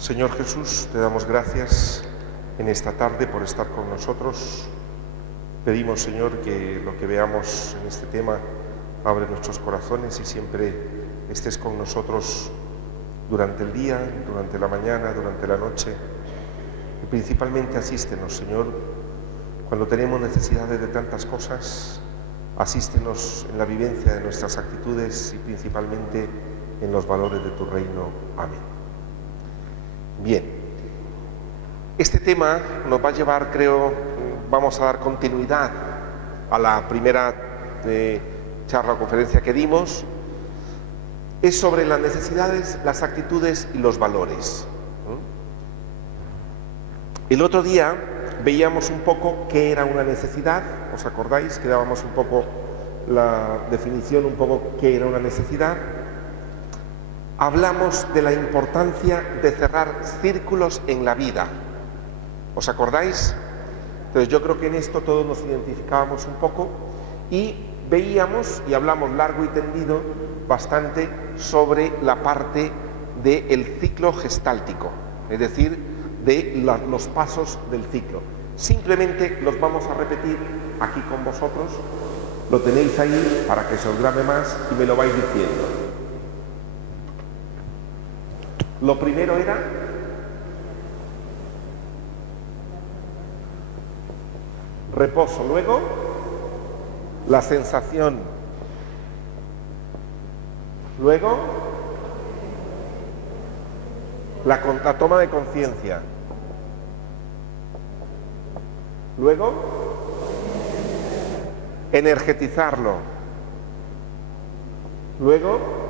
Señor Jesús, te damos gracias en esta tarde por estar con nosotros. Pedimos, Señor, que lo que veamos en este tema abre nuestros corazones y siempre estés con nosotros durante el día, durante la mañana, durante la noche. Y principalmente asístenos, Señor, cuando tenemos necesidades de tantas cosas. Asístenos en la vivencia de nuestras actitudes y principalmente en los valores de tu reino. Amén. Bien, este tema nos va a llevar, creo, vamos a dar continuidad a la primera charla o conferencia que dimos. Es sobre las necesidades, las actitudes y los valores. El otro día veíamos un poco qué era una necesidad, ¿os acordáis? Que dábamos un poco la definición, un poco qué era una necesidad. Hablamos de la importancia de cerrar círculos en la vida, ¿os acordáis? Entonces yo creo que en esto todos nos identificábamos un poco y veíamos y hablamos largo y tendido bastante sobre la parte del ciclo gestáltico, es decir, de los pasos del ciclo. Simplemente los vamos a repetir aquí con vosotros, lo tenéis ahí para que se os grabe más y me lo vais diciendo. Lo primero era reposo, luego la sensación, luego la toma de conciencia, luego energetizarlo, luego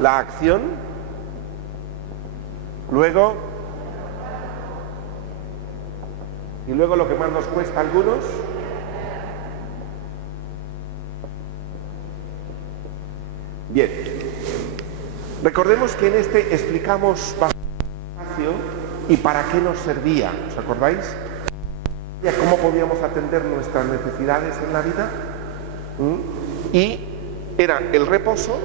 la acción, luego y luego lo que más nos cuesta a algunos, bien, recordemos que en este explicamos espacio y para qué nos servía, ¿os acordáis? Cómo podíamos atender nuestras necesidades en la vida. Y era el reposo,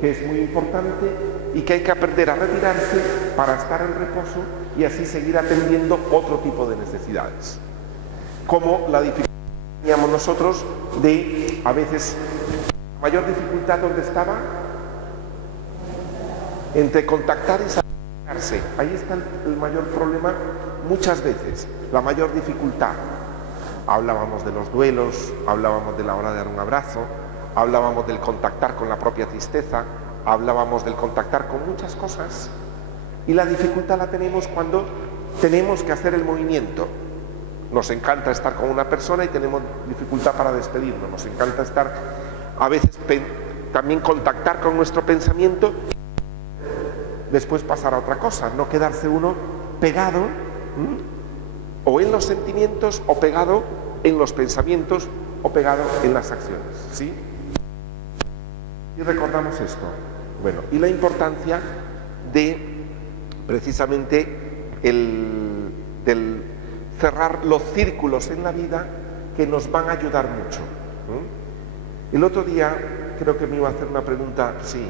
que es muy importante y que hay que aprender a retirarse para estar en reposo y así seguir atendiendo otro tipo de necesidades, como la dificultad que teníamos nosotros de, a veces, la mayor dificultad donde estaba entre contactar y sacarse. Ahí está el mayor problema muchas veces, la mayor dificultad. Hablábamos de los duelos, hablábamos de la hora de dar un abrazo, hablábamos del contactar con la propia tristeza, hablábamos del contactar con muchas cosas y la dificultad la tenemos cuando tenemos que hacer el movimiento. Nos encanta estar con una persona y tenemos dificultad para despedirnos, nos encanta estar, a veces también contactar con nuestro pensamiento, después pasar a otra cosa, no quedarse uno pegado o en los sentimientos o pegado en los pensamientos o pegado en las acciones, ¿sí? Y recordamos esto. Bueno, y la importancia de precisamente del cerrar los círculos en la vida que nos van a ayudar mucho. El otro día creo que me iba a hacer una pregunta, sí,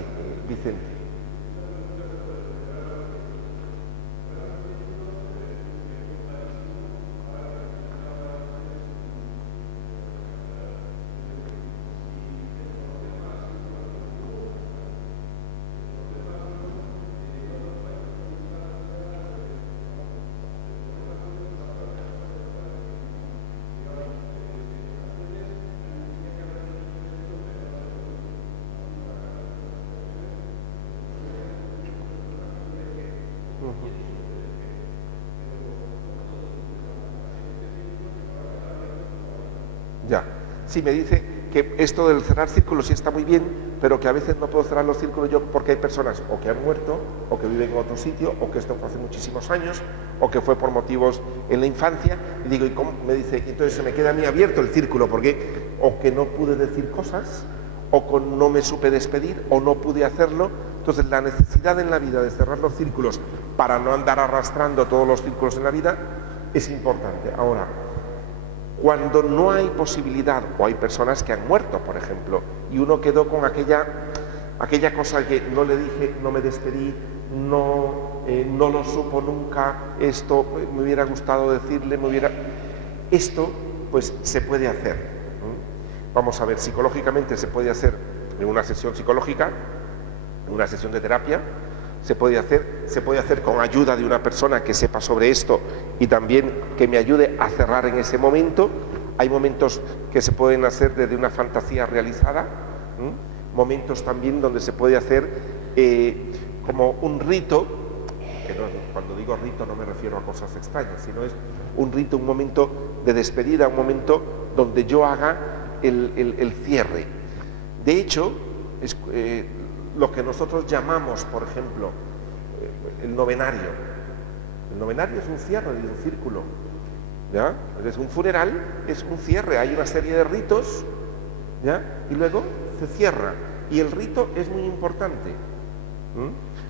Vicente. Ya, sí, me dice que esto del cerrar círculos sí está muy bien, pero que a veces no puedo cerrar los círculos yo porque hay personas o que han muerto, o que viven en otro sitio, o que esto fue hace muchísimos años, o que fue por motivos en la infancia, y digo, ¿y cómo? Me dice, entonces se me queda a mí abierto el círculo, porque o que no pude decir cosas, o no me supe despedir, o no pude hacerlo. Entonces la necesidad en la vida de cerrar los círculos para no andar arrastrando todos los círculos en la vida es importante. Ahora, cuando no hay posibilidad, o hay personas que han muerto, por ejemplo, y uno quedó con aquella aquella cosa que no le dije, no me despedí, no lo supo nunca, esto me hubiera gustado decirle, Esto, pues, se puede hacer. Vamos a ver, psicológicamente se puede hacer en una sesión psicológica, en una sesión de terapia, se puede hacer con ayuda de una persona que sepa sobre esto y también que me ayude a cerrar en ese momento. Hay momentos que se pueden hacer desde una fantasía realizada, momentos también donde se puede hacer como un rito, que cuando digo rito no me refiero a cosas extrañas, sino es un rito, un momento de despedida, un momento donde yo haga el cierre. De hecho, lo que nosotros llamamos, por ejemplo, el novenario. El novenario es un cierre de un círculo, ¿ya? Es un funeral, es un cierre, hay una serie de ritos, ¿ya? Y luego se cierra. Y el rito es muy importante,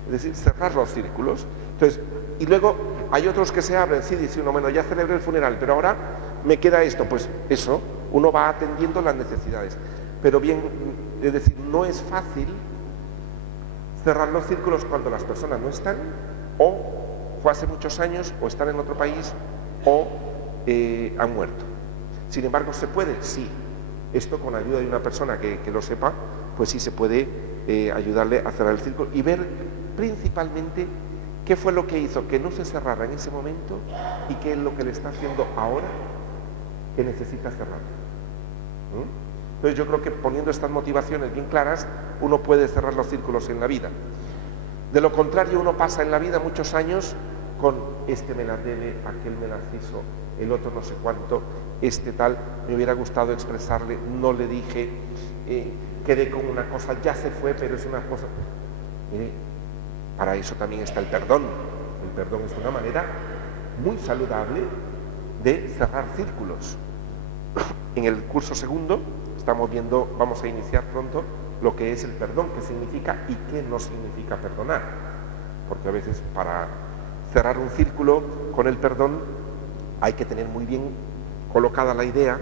es decir, cerrar los círculos. Entonces, y luego hay otros que se abren, sí, dice uno, bueno, ya celebré el funeral, pero ahora me queda esto, pues eso, uno va atendiendo las necesidades. Pero bien, es decir, no es fácil cerrar los círculos cuando las personas no están, o fue hace muchos años, o están en otro país, o han muerto. Sin embargo, ¿se puede? Sí. Esto con ayuda de una persona que lo sepa, pues sí se puede ayudarle a cerrar el círculo y ver principalmente qué fue lo que hizo que no se cerrara en ese momento y qué es lo que le está haciendo ahora que necesita cerrar. Entonces yo creo que poniendo estas motivaciones bien claras, uno puede cerrar los círculos en la vida. De lo contrario, uno pasa en la vida muchos años con este me las debe, aquel me las hizo, el otro no sé cuánto, este tal, me hubiera gustado expresarle, no le dije, quedé con una cosa, ya se fue, pero es una cosa. Mire, para eso también está el perdón. El perdón es una manera muy saludable de cerrar círculos. En el curso segundo estamos viendo, vamos a iniciar pronto, lo que es el perdón, qué significa y qué no significa perdonar. Porque a veces para cerrar un círculo con el perdón hay que tener muy bien colocada la idea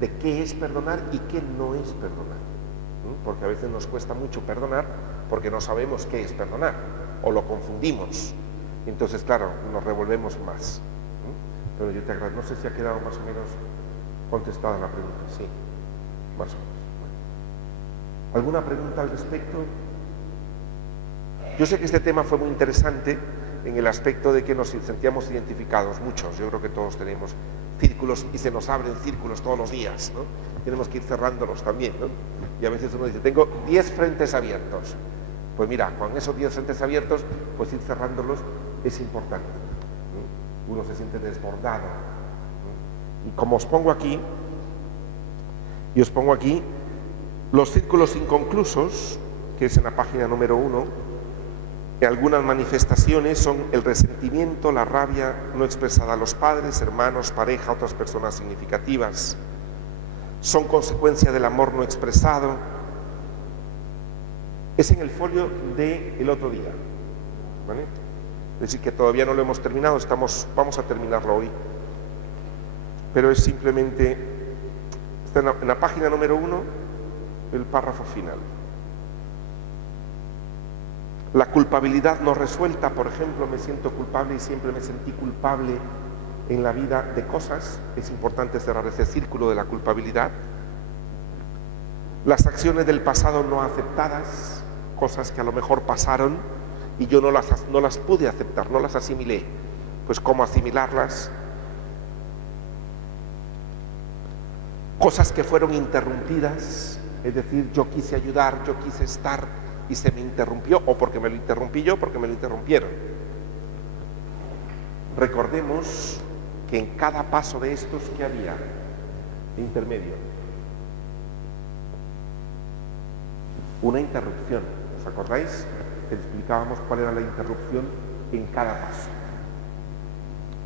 de qué es perdonar y qué no es perdonar. Porque a veces nos cuesta mucho perdonar porque no sabemos qué es perdonar o lo confundimos. Entonces, claro, nos revolvemos más. Pero yo te agradezco. No sé si ha quedado más o menos contestada la pregunta. Sí, más o menos. ¿Alguna pregunta al respecto? Yo sé que este tema fue muy interesante en el aspecto de que nos sentíamos identificados, muchos. Yo creo que todos tenemos círculos y se nos abren círculos todos los días, ¿no? Tenemos que ir cerrándolos también, ¿no? Y a veces uno dice, tengo 10 frentes abiertos. Pues mira, con esos 10 frentes abiertos, pues ir cerrándolos es importante, ¿no? Uno se siente desbordado, ¿no? Y como os pongo aquí, los círculos inconclusos, que es en la página número 1, que algunas manifestaciones son el resentimiento, la rabia no expresada a los padres, hermanos, pareja, otras personas significativas. Son consecuencia del amor no expresado. Es en el folio del otro día, ¿vale? Es decir, que todavía no lo hemos terminado, vamos a terminarlo hoy. Pero es simplemente, está en la página número 1, el párrafo final. La culpabilidad no resuelta, por ejemplo, me siento culpable y siempre me sentí culpable en la vida de cosas. Es importante cerrar ese círculo de la culpabilidad. Las acciones del pasado no aceptadas, cosas que a lo mejor pasaron y yo no las pude aceptar, no las asimilé. Pues ¿cómo asimilarlas? Cosas que fueron interrumpidas, es decir, yo quise ayudar, yo quise estar y se me interrumpió, o porque me lo interrumpí yo, porque me lo interrumpieron. Recordemos que en cada paso de estos que había de intermedio, una interrupción. ¿Os acordáis? Que explicábamos cuál era la interrupción en cada paso.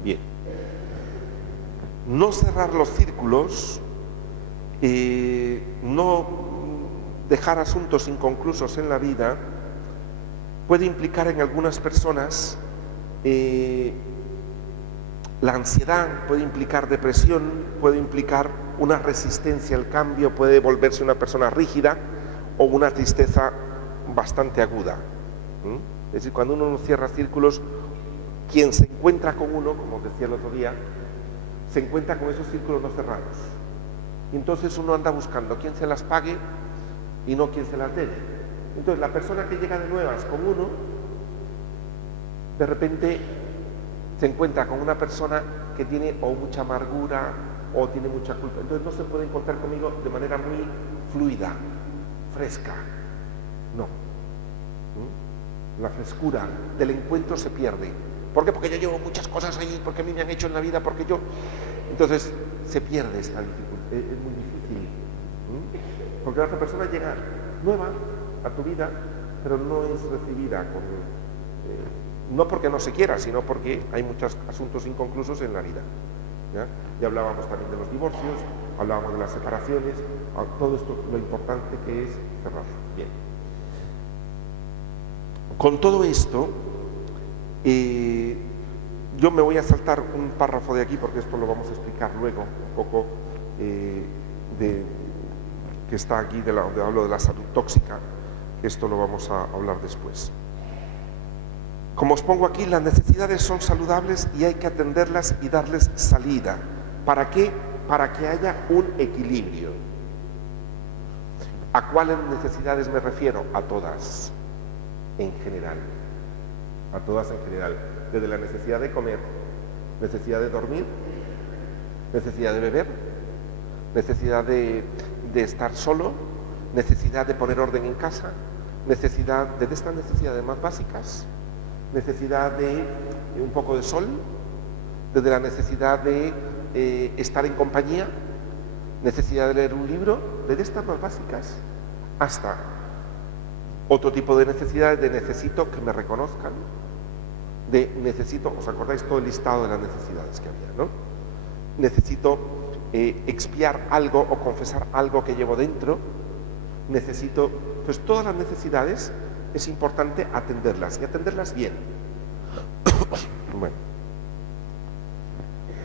Bien. No cerrar los círculos, no dejar asuntos inconclusos en la vida puede implicar en algunas personas la ansiedad, puede implicar depresión, puede implicar una resistencia al cambio, puede volverse una persona rígida o una tristeza bastante aguda. Es decir, cuando uno no cierra círculos, quien se encuentra con uno, como os decía el otro día, se encuentra con esos círculos no cerrados. Y entonces uno anda buscando quién se las pague y no quién se las debe. Entonces la persona que llega de nuevas con uno, de repente se encuentra con una persona que tiene o mucha amargura o tiene mucha culpa. Entonces no se puede encontrar conmigo de manera muy fluida, fresca. No. La frescura del encuentro se pierde. ¿Por qué? Porque yo llevo muchas cosas ahí, porque a mí me han hecho en la vida, porque yo... Entonces se pierde esta dificultad, es muy difícil. Porque la otra persona llega nueva a tu vida, pero no es recibida con... no porque no se quiera, sino porque hay muchos asuntos inconclusos en la vida. Ya hablábamos también de los divorcios, hablábamos de las separaciones, todo esto, lo importante que es cerrar. Bien. Con todo esto, yo me voy a saltar un párrafo de aquí, porque esto lo vamos a explicar luego, un poco que está aquí, donde hablo de la salud tóxica, esto lo vamos a hablar después. Como os pongo aquí, las necesidades son saludables y hay que atenderlas y darles salida. ¿Para qué? Para que haya un equilibrio. ¿A cuáles necesidades me refiero? A todas, en general. A todas en general. Desde la necesidad de comer, necesidad de dormir, necesidad de beber, necesidad de estar solo, necesidad de poner orden en casa, necesidad de estas necesidades más básicas, necesidad de un poco de sol, desde la necesidad de estar en compañía, necesidad de leer un libro, desde estas más básicas, hasta otro tipo de necesidades, de necesito que me reconozcan, de necesito, ¿os acordáis todo el listado de las necesidades que había, no? Necesito expiar algo o confesar algo que llevo dentro, necesito, pues todas las necesidades es importante atenderlas y atenderlas bien. Bueno,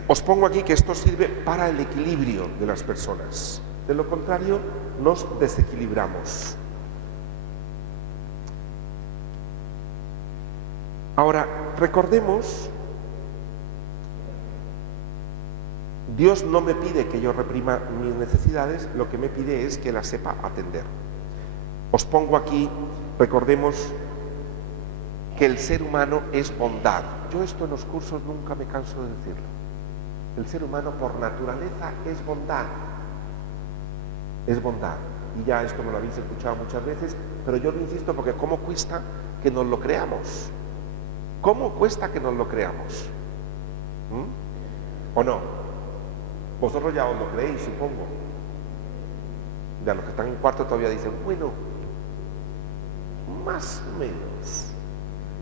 os pongo aquí que esto sirve para el equilibrio de las personas. De lo contrario, nos desequilibramos. Ahora, recordemos, Dios no me pide que yo reprima mis necesidades, lo que me pide es que las sepa atender. Os pongo aquí, recordemos que el ser humano es bondad. Yo esto en los cursos nunca me canso de decirlo. El ser humano por naturaleza es bondad. Es bondad. Y ya esto me lo habéis escuchado muchas veces, pero yo lo insisto porque ¿cómo cuesta que nos lo creamos? ¿Cómo cuesta que nos lo creamos? ¿O no? Vosotros ya os lo creéis, supongo. Ya los que están en cuarto todavía dicen, bueno, más o menos.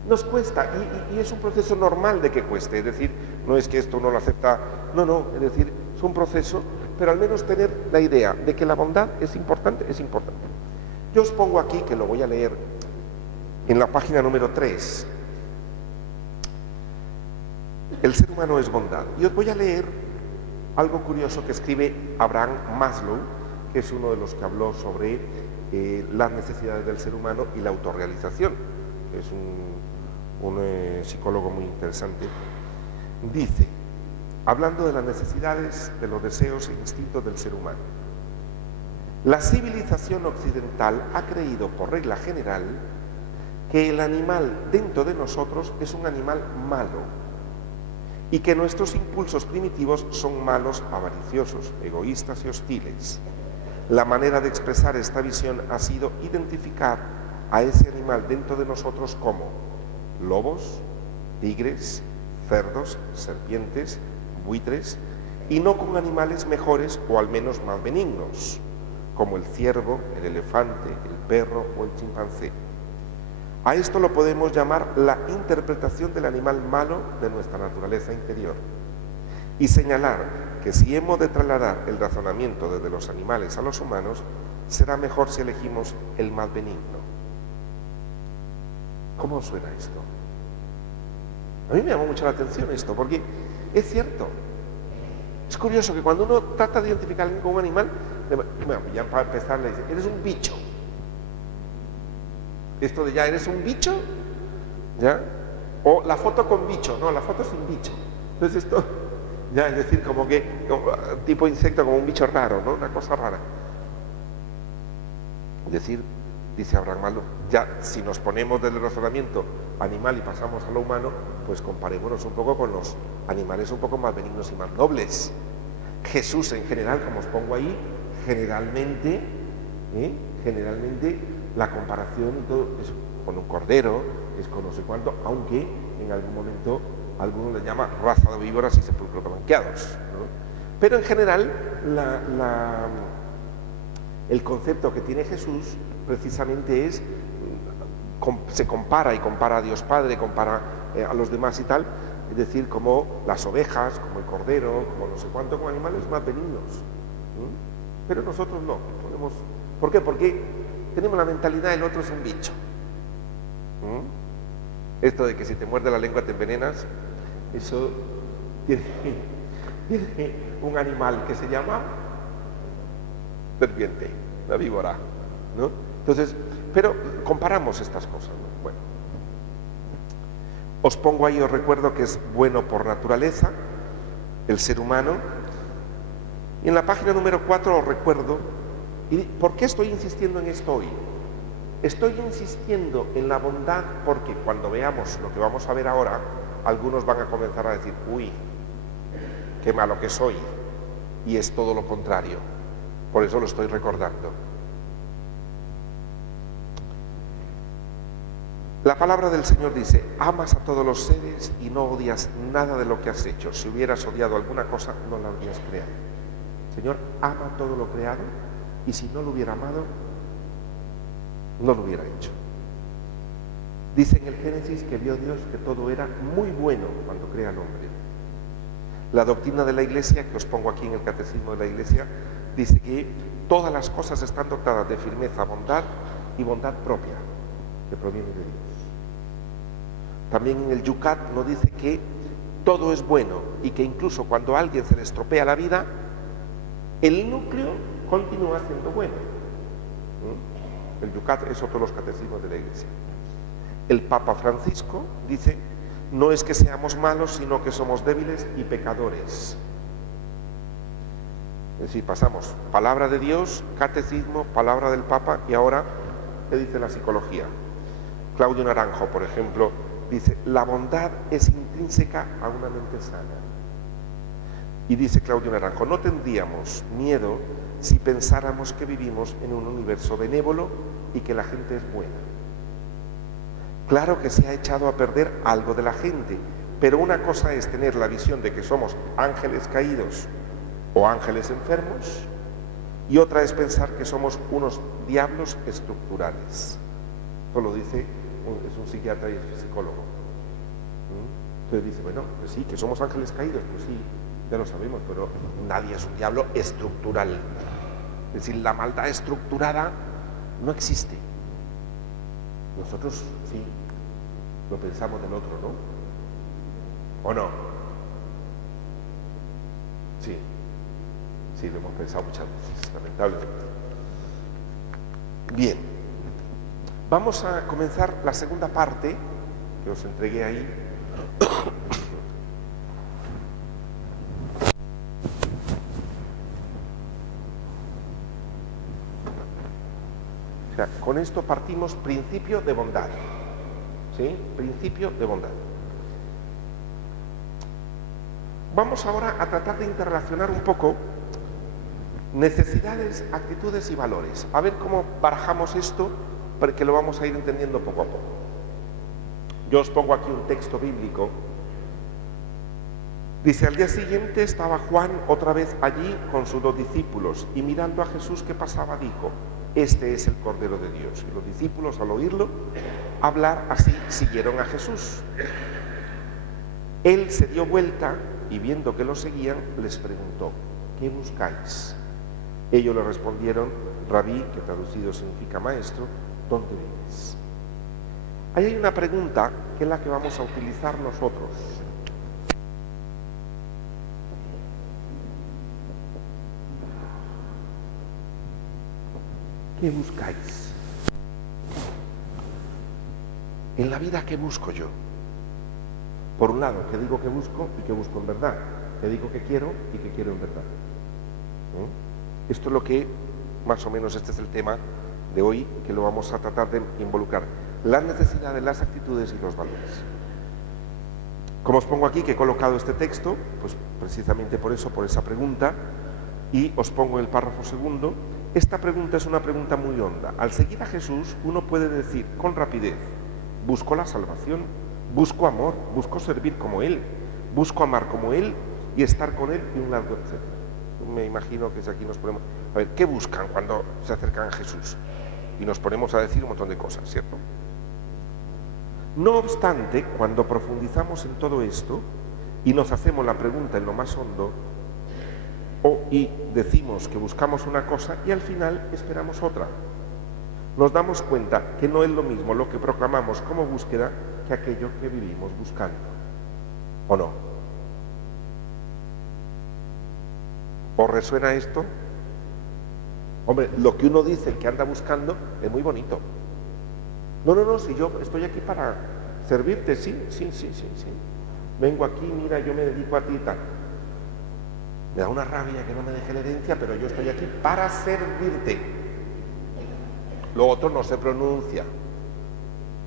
Nos cuesta, y es un proceso normal de que cueste, es decir, no es que esto uno lo acepta, no, es decir, es un proceso, pero al menos tener la idea de que la bondad es importante, es importante. Yo os pongo aquí, que lo voy a leer en la página número 3, el ser humano es bondad, y os voy a leer algo curioso que escribe Abraham Maslow, que es uno de los que habló sobre las necesidades del ser humano y la autorrealización. Es un psicólogo muy interesante. Dice, hablando de las necesidades, de los deseos e instintos del ser humano, la civilización occidental ha creído por regla general que el animal dentro de nosotros es un animal malo y que nuestros impulsos primitivos son malos, avariciosos, egoístas y hostiles. La manera de expresar esta visión ha sido identificar a ese animal dentro de nosotros como lobos, tigres, cerdos, serpientes, buitres, y no con animales mejores o al menos más benignos, como el ciervo, el elefante, el perro o el chimpancé. A esto lo podemos llamar la interpretación del animal malo de nuestra naturaleza interior y señalar que si hemos de trasladar el razonamiento desde los animales a los humanos, será mejor si elegimos el más benigno. ¿Cómo os suena esto? A mí me llamó mucho la atención esto, porque es cierto. Es curioso que cuando uno trata de identificar a alguien con un animal, bueno, ya para empezar le dice, eres un bicho. Esto de ya eres un bicho, ¿ya? O la foto con bicho, no, la foto sin bicho. Entonces esto, ya, es decir, como que, tipo insecto, como un bicho raro, ¿no? Una cosa rara. Es decir, dice Abraham Maslow, ya si nos ponemos del razonamiento animal y pasamos a lo humano, pues comparémonos un poco con los animales un poco más benignos y más nobles. Jesús en general, como os pongo ahí, generalmente la comparación y todo es con un cordero, es con no sé cuánto, aunque en algún momento algunos le llaman raza de víboras y sepulcros blanqueados, ¿no? Pero en general el concepto que tiene Jesús precisamente es, se compara a Dios Padre, compara a los demás y tal, es decir, como las ovejas, como el cordero, como no sé cuánto, como animales más benignos. Pero nosotros no. ¿Por qué? Porque tenemos la mentalidad del otro es un bicho. Esto de que si te muerde la lengua te envenenas, eso tiene un animal que se llama serpiente, la víbora, ¿no? Entonces, pero comparamos estas cosas, ¿no? Bueno, os pongo ahí, os recuerdo que es bueno por naturaleza el ser humano. Y en la página número 4 os recuerdo, ¿y por qué estoy insistiendo en esto hoy? Estoy insistiendo en la bondad porque cuando veamos lo que vamos a ver ahora, algunos van a comenzar a decir, uy, qué malo que soy, y es todo lo contrario. Por eso lo estoy recordando. La palabra del Señor dice, amas a todos los seres y no odias nada de lo que has hecho. Si hubieras odiado alguna cosa, no la habrías creado. El Señor ama todo lo creado y si no lo hubiera amado, no lo hubiera hecho. Dice en el Génesis que vio Dios que todo era muy bueno cuando crea al hombre. La doctrina de la Iglesia, que os pongo aquí en el Catecismo de la Iglesia, dice que todas las cosas están dotadas de firmeza, bondad y bondad propia, que proviene de Dios. También en el Yucat nos dice que todo es bueno y que incluso cuando a alguien se le estropea la vida, el núcleo continúa siendo bueno. El Yucat es otro de los catecismos de la Iglesia. El Papa Francisco dice, no es que seamos malos, sino que somos débiles y pecadores. Es decir, pasamos palabra de Dios, catecismo, palabra del Papa y ahora, ¿qué dice la psicología? Claudio Naranjo, por ejemplo, dice, la bondad es intrínseca a una mente sana. Y dice Claudio Naranjo, no tendríamos miedo si pensáramos que vivimos en un universo benévolo y que la gente es buena. Claro que se ha echado a perder algo de la gente, pero una cosa es tener la visión de que somos ángeles caídos o ángeles enfermos y otra es pensar que somos unos diablos estructurales. Esto lo dice, es un psiquiatra y es psicólogo. Entonces dice, bueno, pues sí, que somos ángeles caídos, pues sí, ya lo sabemos, pero nadie es un diablo estructural. Es decir, la maldad estructurada no existe. Nosotros sí lo pensamos del otro, ¿no? ¿O no? Sí, sí, lo hemos pensado muchas veces, lamentablemente. Bien, vamos a comenzar la segunda parte que os entregué ahí. O sea, con esto partimos principio de bondad. ¿Sí? Principio de bondad. Vamos ahora a tratar de interrelacionar un poco necesidades, actitudes y valores. A ver cómo barajamos esto, porque lo vamos a ir entendiendo poco a poco. Yo os pongo aquí un texto bíblico. Dice, al día siguiente estaba Juan otra vez allí con sus 2 discípulos y mirando a Jesús que pasaba dijo, este es el Cordero de Dios. Y los discípulos al oírlo hablar así siguieron a Jesús. Él se dio vuelta y viendo que lo seguían les preguntó, ¿qué buscáis? Ellos le respondieron, Rabí, que traducido significa maestro, ¿dónde vives? Ahí hay una pregunta que es la que vamos a utilizar nosotros. ¿Qué buscáis? En la vida, ¿qué busco yo? Por un lado, ¿qué digo que busco y qué busco en verdad? ¿Qué digo que quiero y qué quiero en verdad? Esto es lo que, más o menos, este es el tema de hoy, que lo vamos a tratar de involucrar. Las necesidades, las actitudes y los valores. Como os pongo aquí, que he colocado este texto, pues precisamente por eso, por esa pregunta, y os pongo el párrafo segundo. Esta pregunta es una pregunta muy honda. Al seguir a Jesús, uno puede decir con rapidez: busco la salvación, busco amor, busco servir como Él, busco amar como Él y estar con Él, y un largo etcétera. Me imagino que si aquí nos ponemos... A ver, ¿qué buscan cuando se acercan a Jesús? Y nos ponemos a decir un montón de cosas, ¿cierto? No obstante, cuando profundizamos en todo esto y nos hacemos la pregunta en lo más hondo, y decimos que buscamos una cosa y al final esperamos otra, nos damos cuenta que no es lo mismo lo que proclamamos como búsqueda que aquello que vivimos buscando. ¿O no? ¿Os resuena esto? Hombre, lo que uno dice que anda buscando es muy bonito. No, si yo estoy aquí para servirte, sí. Vengo aquí, mira, yo me dedico a ti y tal. Me da una rabia que no me deje la herencia, pero yo estoy aquí para servirte. Lo otro no se pronuncia.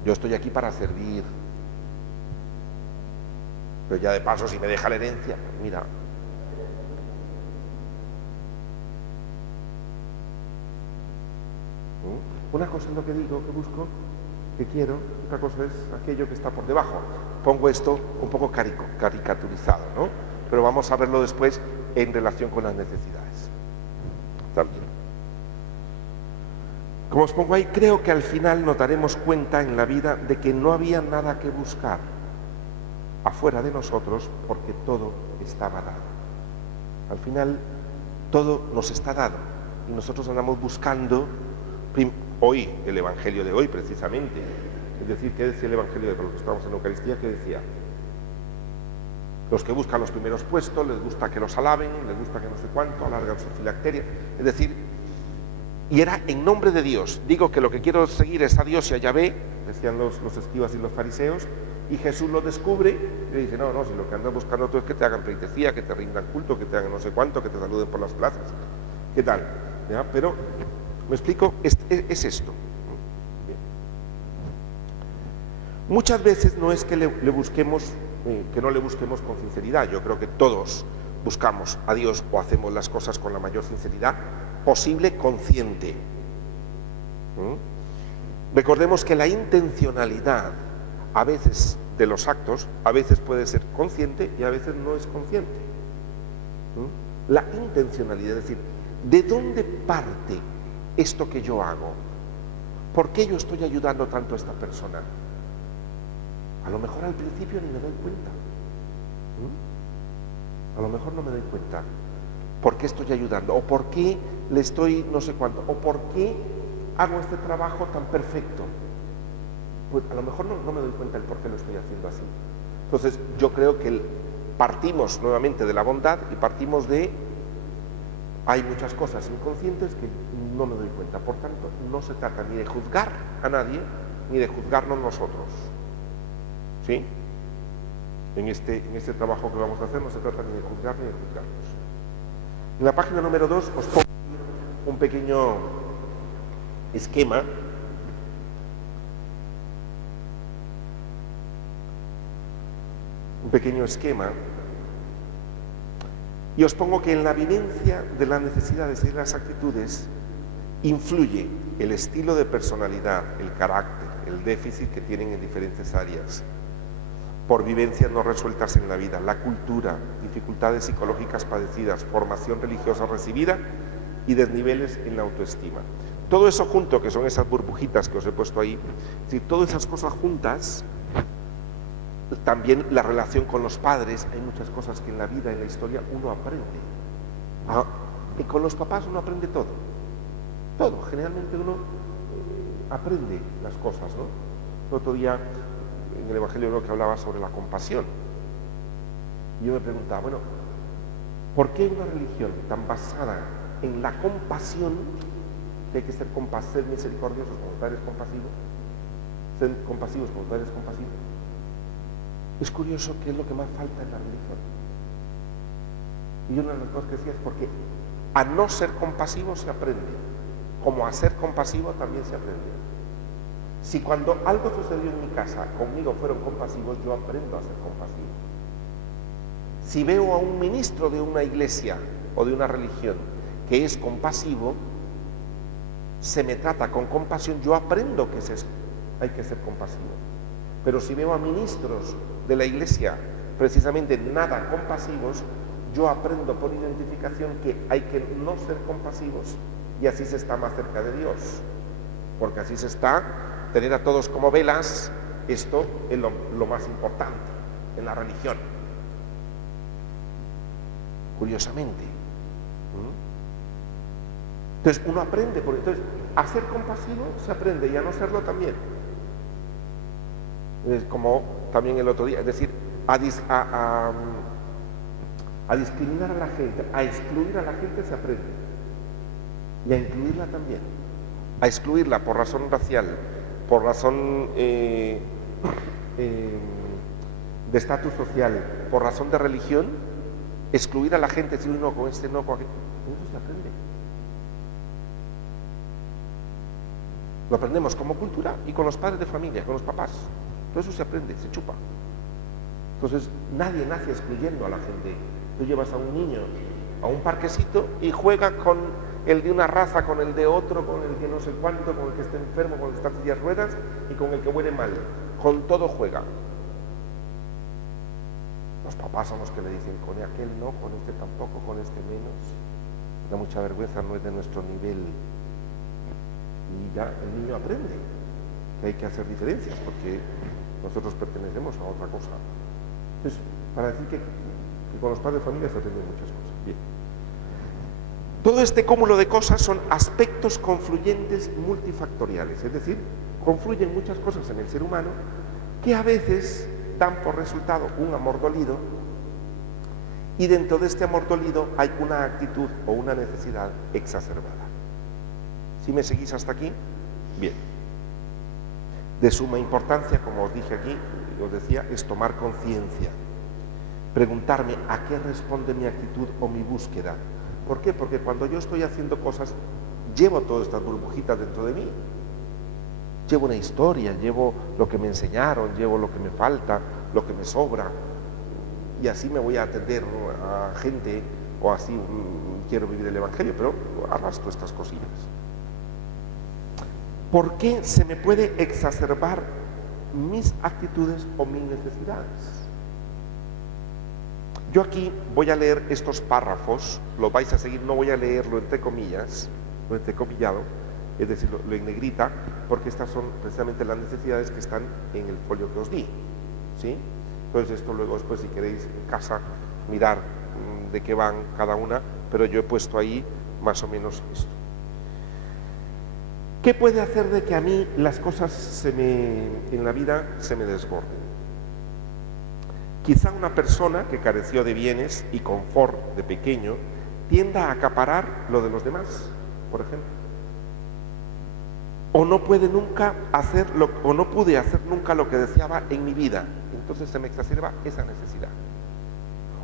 Yo estoy aquí para servir. Pero ya de paso, si me deja la herencia, mira. Una cosa es lo que digo, que busco, que quiero, otra cosa es aquello que está por debajo. Pongo esto un poco caricaturizado, ¿no? Pero vamos a verlo después en relación con las necesidades. También. Como os pongo ahí, creo que al final nos daremos cuenta en la vida de que no había nada que buscar afuera de nosotros, porque todo estaba dado. Al final, todo nos está dado y nosotros andamos buscando. Hoy, el Evangelio de hoy, precisamente, es decir, ¿qué decía el Evangelio de hoy? Por lo que estamos en la Eucaristía, ¿qué decía? Los que buscan los primeros puestos, les gusta que los alaben, les gusta que no sé cuánto, alargan su filacteria, es decir, y era en nombre de Dios. Digo que lo que quiero seguir es a Dios y a Yahvé, decían los escribas y los fariseos, y Jesús lo descubre y le dice: no, si lo que andas buscando tú es que te hagan pleitesía, que te rindan culto, que te hagan no sé cuánto, que te saluden por las plazas. ¿Qué tal? ¿Ya? Pero, ¿me explico? Es esto. Bien. Muchas veces no es que le busquemos, que no le busquemos con sinceridad. Yo creo que todos buscamos a Dios o hacemos las cosas con la mayor sinceridad posible, consciente. Recordemos que la intencionalidad a veces de los actos, a veces puede ser consciente y a veces no es consciente. La intencionalidad, es decir, ¿de dónde parte esto que yo hago? ¿Por qué yo estoy ayudando tanto a esta persona? A lo mejor al principio ni me doy cuenta. A lo mejor no me doy cuenta. ¿Por qué estoy ayudando? ¿O por qué le estoy no sé cuánto? ¿O por qué hago este trabajo tan perfecto? Pues a lo mejor no me doy cuenta del por qué lo estoy haciendo así. Entonces yo creo que partimos nuevamente de la bondad y partimos de... Hay muchas cosas inconscientes que no me doy cuenta. Por tanto, no se trata ni de juzgar a nadie, ni de juzgarnos nosotros. ¿Sí? En este trabajo que vamos a hacer no se trata ni de juzgar ni de juzgarnos. En la página número 2 os pongo un pequeño esquema y os pongo que en la vivencia de las necesidades y de las actitudes influye el estilo de personalidad, el carácter, el déficit que tienen en diferentes áreas, por vivencias no resueltas en la vida, la cultura, dificultades psicológicas padecidas, formación religiosa recibida y desniveles en la autoestima. Todo eso junto, que son esas burbujitas que os he puesto ahí, es decir, todas esas cosas juntas, también la relación con los padres, hay muchas cosas que en la vida, en la historia, uno aprende. Y con los papás uno aprende todo. Todo, generalmente uno aprende las cosas, ¿no? El otro día en el Evangelio creo que hablaba sobre la compasión. Y yo me preguntaba, bueno, ¿por qué una religión tan basada en la compasión, que hay que ser misericordiosos como padres compasivos, ser compasivos cuando tú eres compasivo. Es curioso qué es lo que más falta en la religión. Y una de las cosas que decía es porque a no ser compasivo se aprende, como a ser compasivo también se aprende. Si cuando algo sucedió en mi casa conmigo fueron compasivos, yo aprendo a ser compasivo. Si veo a un ministro de una iglesia o de una religión que es compasivo, se me trata con compasión, yo aprendo que hay que ser compasivo. Pero si veo a ministros de la iglesia precisamente nada compasivos, yo aprendo por identificación que hay que no ser compasivos y así se está más cerca de Dios, porque así se está, tener a todos como velas, esto es lo más importante en la religión, curiosamente. Entonces uno aprende, entonces a ser compasivo se aprende y a no serlo también. Es como también el otro día, es decir, a discriminar a la gente, a excluir a la gente se aprende. Y a incluirla también. A excluirla por razón racial, por razón de estatus social, por razón de religión, excluir a la gente, decir no, con este no, con aquel. Eso se aprende. Lo aprendemos como cultura y con los padres de familia, con los papás. Todo eso se aprende, se chupa. Entonces, nadie nace excluyendo a la gente. Tú llevas a un niño a un parquecito y juega con el de una raza, con el de otro, con el que no sé cuánto, con el que está enfermo, con el que está en sillas ruedas y con el que huele mal. Con todo juega. Los papás son los que le dicen, con aquel no, con este tampoco, con este menos. Da mucha vergüenza, no es de nuestro nivel. Y ya el niño aprende que hay que hacer diferencias porque nosotros pertenecemos a otra cosa. Entonces, para decir que con los padres de familia se aprenden muchas cosas. Bien. Todo este cúmulo de cosas son aspectos confluyentes multifactoriales, es decir, confluyen muchas cosas en el ser humano que a veces dan por resultado un amor dolido y dentro de este amor dolido hay una actitud o una necesidad exacerbada. ¿Sí me seguís hasta aquí? Bien. De suma importancia, como os dije aquí, os decía, es tomar conciencia. Preguntarme a qué responde mi actitud o mi búsqueda. ¿Por qué? Porque cuando yo estoy haciendo cosas, llevo todas estas burbujitas dentro de mí. Llevo una historia, llevo lo que me enseñaron, llevo lo que me falta, lo que me sobra. Y así me voy a atender a gente, o así quiero vivir el Evangelio, pero arrastro estas cosillas. ¿Por qué se me puede exacerbar mis actitudes o mis necesidades? Yo aquí voy a leer estos párrafos, los vais a seguir, no voy a leerlo entre comillas, lo entrecomillado, es decir, lo en negrita, porque estas son precisamente las necesidades que están en el folio que os di, ¿sí? Entonces esto luego después, si queréis en casa, mirar de qué van cada una, pero yo he puesto ahí más o menos esto. ¿Qué puede hacer de que a mí las cosas en la vida se me desborden? Quizá una persona que careció de bienes y confort de pequeño tienda a acaparar lo de los demás, por ejemplo. O no pude hacer nunca lo que deseaba en mi vida, entonces se me exacerba esa necesidad.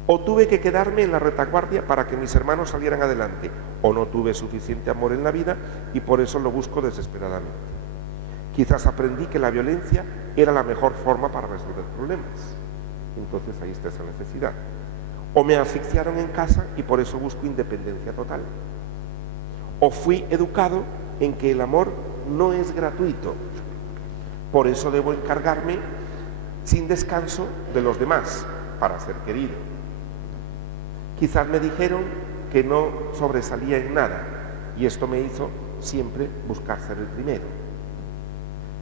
O tuve que quedarme en la retaguardia para que mis hermanos salieran adelante, o no tuve suficiente amor en la vida y por eso lo busco desesperadamente. Quizás aprendí que la violencia era la mejor forma para resolver problemas. Entonces ahí está esa necesidad. O me asfixiaron en casa y por eso busco independencia total. O fui educado en que el amor no es gratuito, por eso debo encargarme sin descanso de los demás para ser querido. Quizás me dijeron que no sobresalía en nada y esto me hizo siempre buscar ser el primero.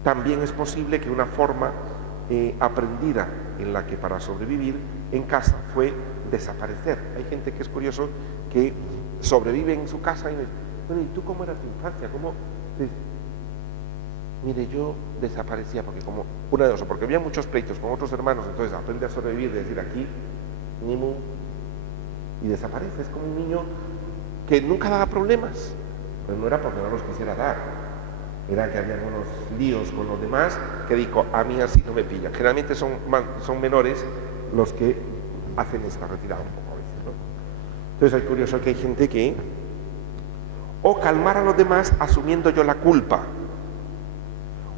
También es posible que una forma aprendida en la que para sobrevivir en casa fue desaparecer. Hay gente que es curioso que sobrevive en su casa y me dice, bueno, ¿y tú cómo era tu infancia? ¿Cómo? Mire, yo desaparecía porque como una de dos, porque había muchos pleitos con otros hermanos, entonces aprende a sobrevivir, de decir aquí, ni mu, y desaparece. Es como un niño que nunca daba problemas, pero no era porque no los quisiera dar, era que habían unos líos con los demás que digo, a mí así no me pilla. Generalmente son menores los que hacen esta retirada un poco a veces, ¿no? Entonces es curioso que hay gente que o calmar a los demás asumiendo yo la culpa,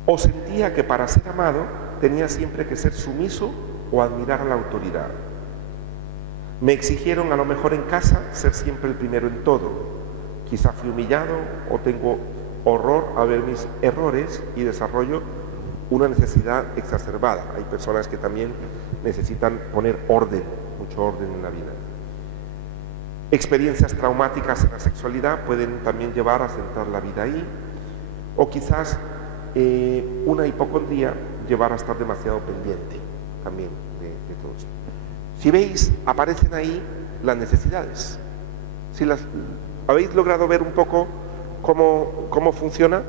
o sentía que para ser amado tenía siempre que ser sumiso o admirar a la autoridad. Me exigieron a lo mejor en casa ser siempre el primero en todo. Quizá fui humillado o tengo horror a ver mis errores y desarrollo una necesidad exacerbada. Hay personas que también necesitan poner orden, mucho orden en la vida. Experiencias traumáticas en la sexualidad pueden también llevar a centrar la vida ahí, o quizás una hipocondría llevar a estar demasiado pendiente también de todo esto. Si veis, aparecen ahí las necesidades. Si las habéis logrado ver un poco cómo funciona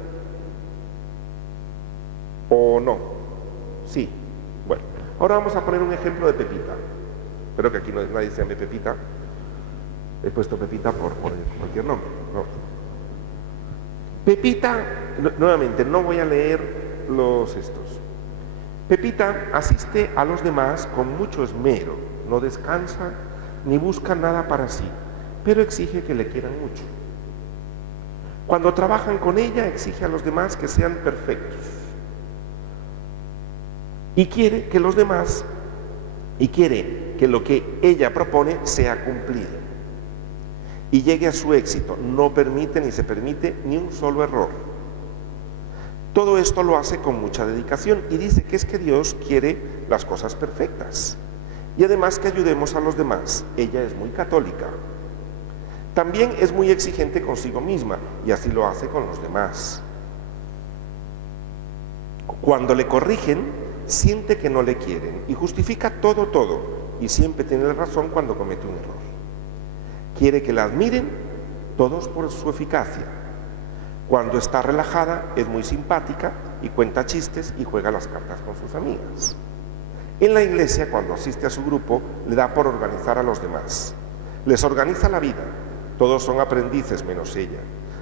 o no. Sí. Bueno, ahora vamos a poner un ejemplo de Pepita. Espero que aquí nadie se llame Pepita. He puesto Pepita por cualquier nombre, ¿no? Pepita, nuevamente, no voy a leer los estos. Pepita asiste a los demás con mucho esmero, no descansa ni busca nada para sí, pero exige que le quieran mucho. Cuando trabajan con ella, exige a los demás que sean perfectos. Y quiere que los demás, y quiere que lo que ella propone sea cumplido y llegue a su éxito. No permite ni se permite ni un solo error. Todo esto lo hace con mucha dedicación y dice que es que Dios quiere las cosas perfectas y además que ayudemos a los demás. Ella es muy católica. También es muy exigente consigo misma y así lo hace con los demás. Cuando le corrigen, siente que no le quieren y justifica todo y siempre tiene razón cuando comete un error. Quiere que la admiren todos por su eficacia. Cuando está relajada es muy simpática y cuenta chistes y juega las cartas con sus amigas. En la iglesia, cuando asiste a su grupo, le da por organizar a los demás. Les organiza la vida. Todos son aprendices menos ella.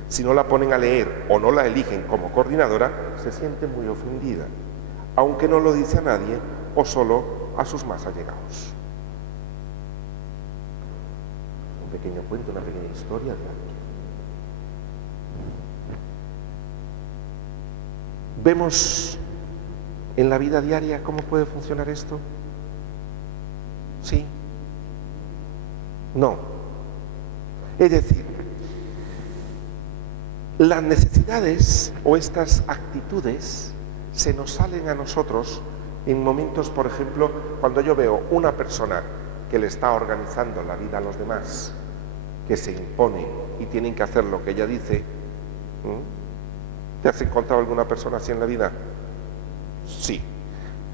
Si no la ponen a leer o no la eligen como coordinadora, se siente muy ofendida, aunque no lo dice a nadie o solo a sus más allegados. Un pequeño cuento, una pequeña historia de alguien. ¿Vemos en la vida diaria cómo puede funcionar esto? ¿Sí? No. Es decir, las necesidades o estas actitudes se nos salen a nosotros en momentos, por ejemplo, cuando yo veo una persona que le está organizando la vida a los demás, que se impone y tienen que hacer lo que ella dice. ¿Te has encontrado alguna persona así en la vida? Sí.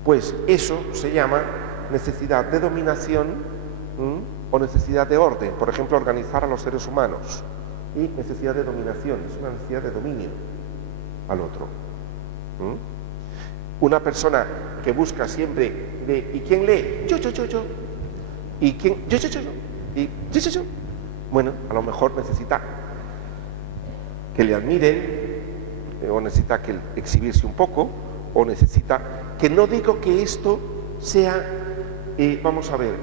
Pues eso se llama necesidad de dominación o necesidad de orden. Por ejemplo, organizar a los seres humanos. Y necesidad de dominación, es una necesidad de dominio al otro. Una persona que busca siempre de ¿y quién lee? Yo. ¿Y quién? Yo. ¿Y yo? Bueno, a lo mejor necesita que le admiren, o necesita que exhibirse un poco, o necesita que no digo que esto sea, vamos a ver,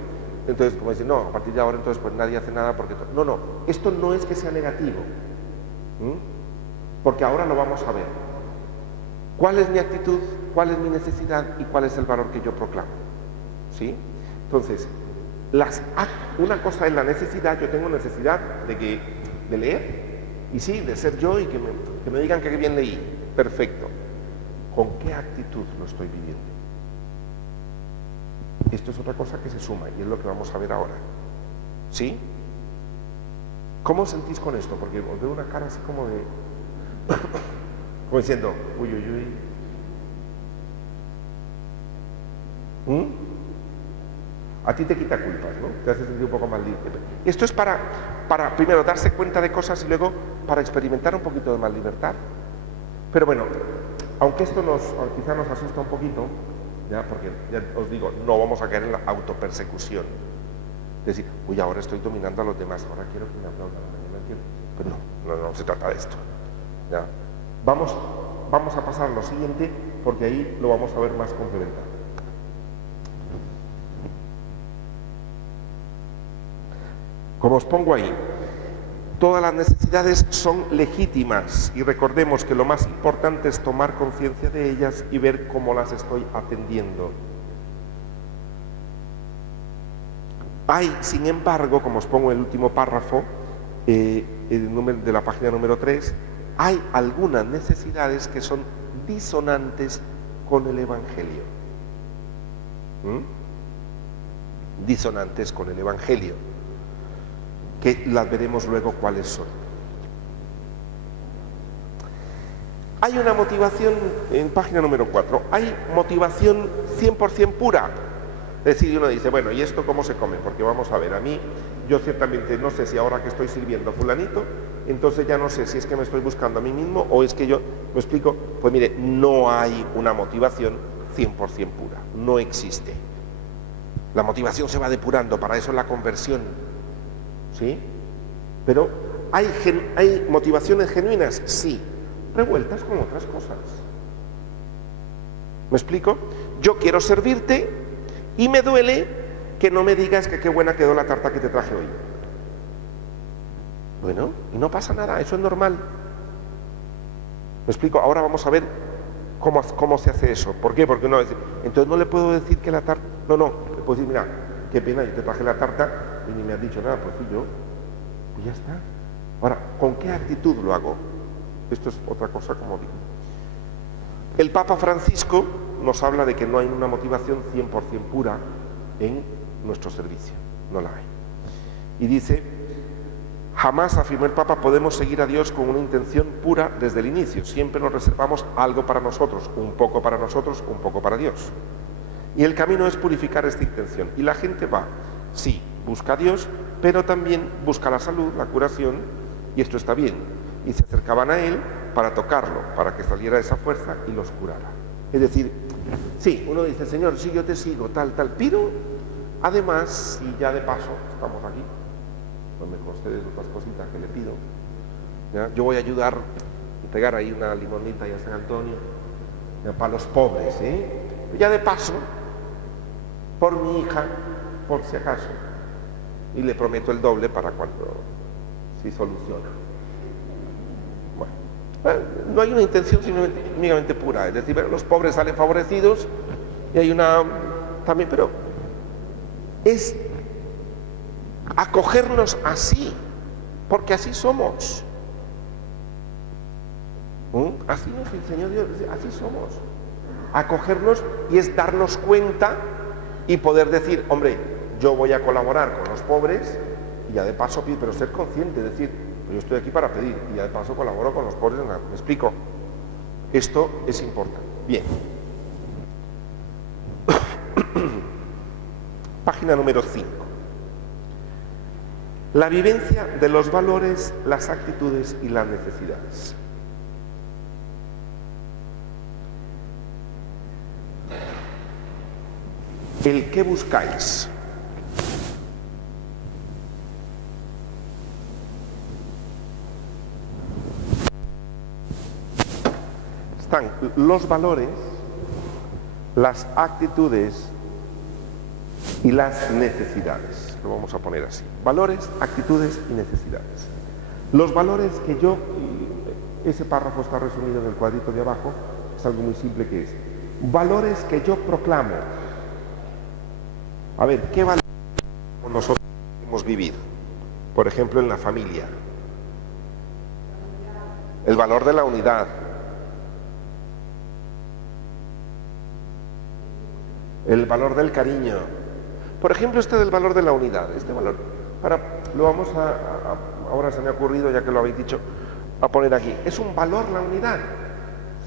entonces como decir, no, a partir de ahora entonces pues nadie hace nada porque... No, esto no es que sea negativo, porque ahora lo vamos a ver. ¿Cuál es mi actitud? ¿Cuál es mi necesidad? ¿Y cuál es el valor que yo proclamo? ¿Sí? Entonces, una cosa es la necesidad. Yo tengo necesidad de leer, y sí, de ser yo y que me digan que bien leí. Perfecto. ¿Con qué actitud lo estoy viviendo? Esto es otra cosa que se suma y es lo que vamos a ver ahora. ¿Sí? ¿Cómo os sentís con esto? Porque os veo una cara así como de... como diciendo, uy. A ti te quita culpas, ¿no? Te hace sentir un poco más libre. Esto es para primero darse cuenta de cosas y luego para experimentar un poquito de más libertad. Pero bueno, aunque esto quizá nos asusta un poquito, ¿ya? Porque ya os digo, no vamos a caer en la autopersecución. Es decir, uy, ahora estoy dominando a los demás, ahora quiero que me aplaudan, mañana quiero... Pero no se trata de esto. ¿Ya? Vamos vamos a pasar a lo siguiente porque ahí lo vamos a ver más complementado. Como os pongo ahí, todas las necesidades son legítimas y recordemos que lo más importante es tomar conciencia de ellas y ver cómo las estoy atendiendo. Hay, sin embargo, como os pongo en el último párrafo de la página número 3, hay algunas necesidades que son disonantes con el Evangelio. Disonantes con el Evangelio, que las veremos luego cuáles son. Hay una motivación, en página número 4, hay motivación 100% pura. Es decir, uno dice, bueno, ¿y esto cómo se come? Porque vamos a ver, a mí, yo ciertamente no sé si ahora que estoy sirviendo a fulanito, entonces ya no sé si es que me estoy buscando a mí mismo o es que yo, ¿me explico? Pues mire, no hay una motivación 100% pura, no existe. La motivación se va depurando, para eso es la conversión, ¿sí? Pero ¿hay motivaciones genuinas? Sí, revueltas con otras cosas. ¿Me explico? Yo quiero servirte y me duele que no me digas que qué buena quedó la tarta que te traje hoy. Bueno, y no pasa nada, eso es normal. ¿Me explico? Ahora vamos a ver cómo se hace eso. ¿Por qué? Porque uno va a decir, entonces no le puedo decir que la tarta... No, le puedo decir, mira, qué pena, yo te traje la tarta y ni me has dicho nada, pues fui yo. Pues ya está. Ahora, ¿con qué actitud lo hago? Esto es otra cosa, como digo. El Papa Francisco nos habla de que no hay una motivación 100% pura en nuestro servicio, no la hay. Y dice, jamás, afirmó el Papa, podemos seguir a Dios con una intención pura desde el inicio. Siempre nos reservamos algo para nosotros, un poco para nosotros, un poco para Dios. Y el camino es purificar esta intención. Y la gente va, sí, busca a Dios, pero también busca la salud, la curación, y esto está bien. Y se acercaban a Él para tocarlo, para que saliera esa fuerza y los curara. Es decir, sí, uno dice, Señor, sí, yo te sigo, tal, pero además, si ya de paso estamos aquí, pues me concedes otras cositas que le pido, ¿ya? Yo voy a ayudar a pegar ahí una limonita y a San Antonio, ¿ya? Para los pobres, ya de paso, por mi hija, por si acaso, y le prometo el doble para cuando si soluciona. No hay una intención únicamente pura, es decir, los pobres salen favorecidos y hay una también, pero es acogernos así, porque así somos. Así nos enseñó Dios, así somos. Acogernos y es darnos cuenta y poder decir, hombre, yo voy a colaborar con los pobres y ya de paso, pero ser consciente, decir, yo estoy aquí para pedir y ya de paso colaboro con los pobres. ¿Me explico? Esto es importante. Bien. Página número 5. La vivencia de los valores, las actitudes y las necesidades. El que buscáis. Están los valores, las actitudes y las necesidades. Lo vamos a poner así. Valores, actitudes y necesidades. Los valores que yo, ese párrafo está resumido en el cuadrito de abajo, es algo muy simple que es, valores que yo proclamo. A ver, ¿qué valores nosotros queremos vivir? Por ejemplo, en la familia. El valor de la unidad. El valor del cariño. Por ejemplo, este del valor de la unidad. Este valor, lo vamos ahora se me ha ocurrido, ya que lo habéis dicho, a poner aquí. ¿Es un valor la unidad?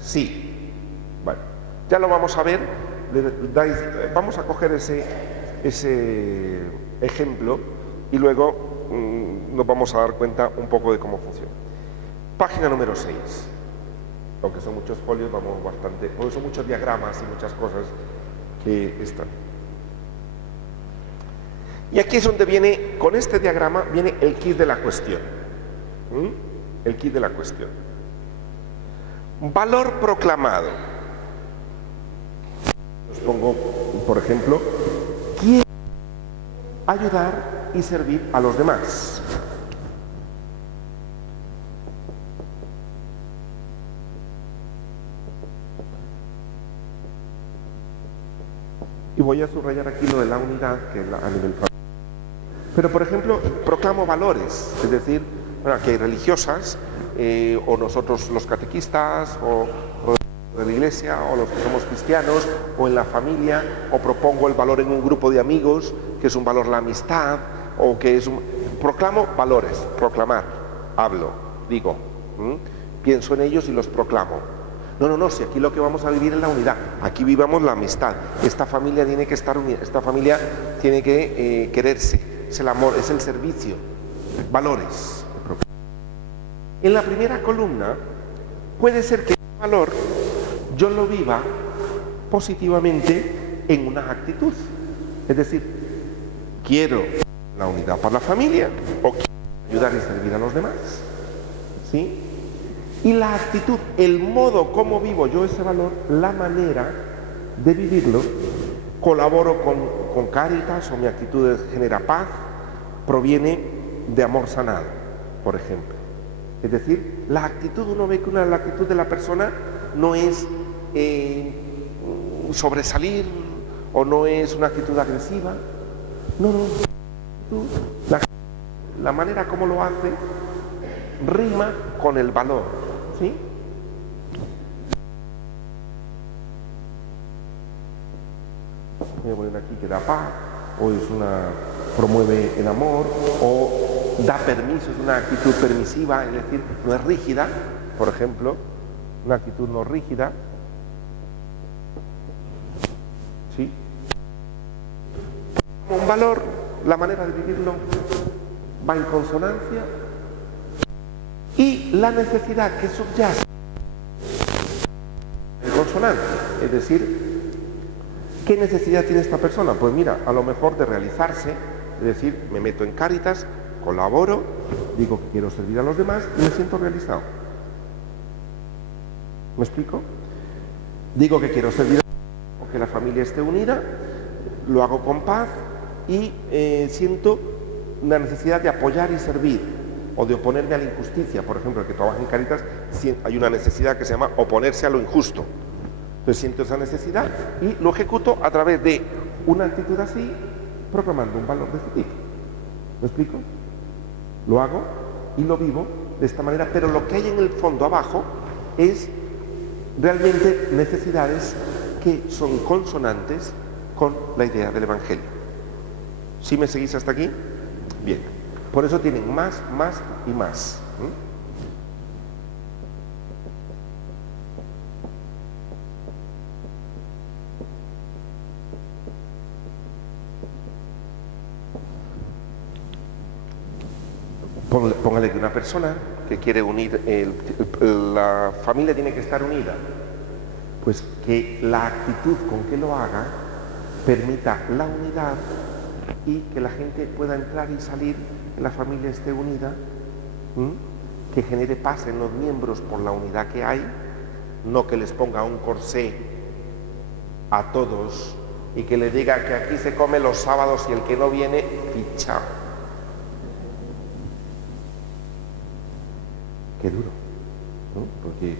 Sí. Bueno, ya lo vamos a ver. Vamos a coger ese ejemplo y luego nos vamos a dar cuenta un poco de cómo funciona. Página número 6. Aunque son muchos folios, vamos bastante, porque son muchos diagramas y muchas cosas que están. Y aquí es donde viene, con este diagrama, viene el kit de la cuestión. El kit de la cuestión. Valor proclamado. Os pongo, por ejemplo, quiero ayudar y servir a los demás. Y voy a subrayar aquí lo de la unidad, que es a nivel familiar. Pero, por ejemplo, proclamo valores, es decir, bueno, aquí hay religiosas, o nosotros los catequistas, o de la iglesia, o los que somos cristianos, o en la familia, o propongo el valor en un grupo de amigos, que es un valor la amistad, o que es un... Proclamo valores, proclamar, hablo, digo, pienso en ellos y los proclamo. No, si aquí lo que vamos a vivir es la unidad, aquí vivamos la amistad, esta familia tiene que estar unida, esta familia tiene que quererse, es el amor, es el servicio, valores. En la primera columna puede ser que el valor yo lo viva positivamente en una actitud, es decir, quiero la unidad para la familia o quiero ayudar y servir a los demás, ¿sí? Y la actitud, el modo como vivo yo ese valor, la manera de vivirlo, colaboro con Cáritas o mi actitud genera paz, proviene de amor sanado, por ejemplo. Es decir, la actitud, uno ve que la actitud de la persona no es sobresalir o no es una actitud agresiva. No, la manera como lo hace rima con el valor, ¿sí? Voy a poner aquí que da paz, o es promueve el amor, o da permiso, es una actitud permisiva, es decir, no es rígida, por ejemplo, una actitud no rígida, ¿sí? Un valor, la manera de vivirlo va en consonancia, y la necesidad que subyace en consonancia, es decir, ¿qué necesidad tiene esta persona? Pues mira, a lo mejor de realizarse, es decir, me meto en Cáritas, colaboro, digo que quiero servir a los demás y me siento realizado. ¿Me explico? Digo que quiero servir o que la familia esté unida, lo hago con paz y siento una necesidad de apoyar y servir o de oponerme a la injusticia. Por ejemplo, el que trabaja en Cáritas, hay una necesidad que se llama oponerse a lo injusto. Entonces siento esa necesidad y lo ejecuto a través de una actitud así, proclamando un valor de ese tipo. ¿Me explico? Lo hago y lo vivo de esta manera, pero lo que hay en el fondo abajo es realmente necesidades que son consonantes con la idea del Evangelio. ¿Sí me seguís hasta aquí? Bien. Por eso tienen más y más. Póngale que una persona que quiere unir, la familia tiene que estar unida, pues que la actitud con que lo haga permita la unidad y que la gente pueda entrar y salir, que la familia esté unida, que genere paz en los miembros por la unidad que hay, no que les ponga un corsé a todos y que le diga que aquí se come los sábados y el que no viene, fichado. Qué duro, ¿no? Porque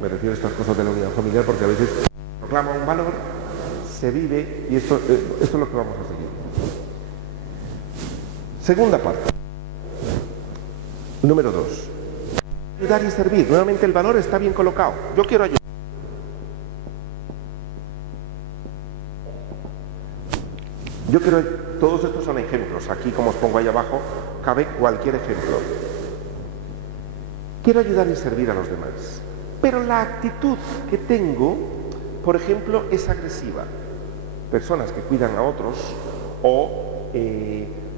me refiero a estas cosas de la unidad familiar porque a veces proclama un valor, se vive y esto es lo que vamos a seguir. Segunda parte. Número 2. Ayudar y servir. Nuevamente el valor está bien colocado. Yo quiero ayudar. Todos estos son ejemplos. Aquí, como os pongo ahí abajo, cabe cualquier ejemplo. Quiero ayudar y servir a los demás. Pero la actitud que tengo, por ejemplo, es agresiva. Personas que cuidan a otros o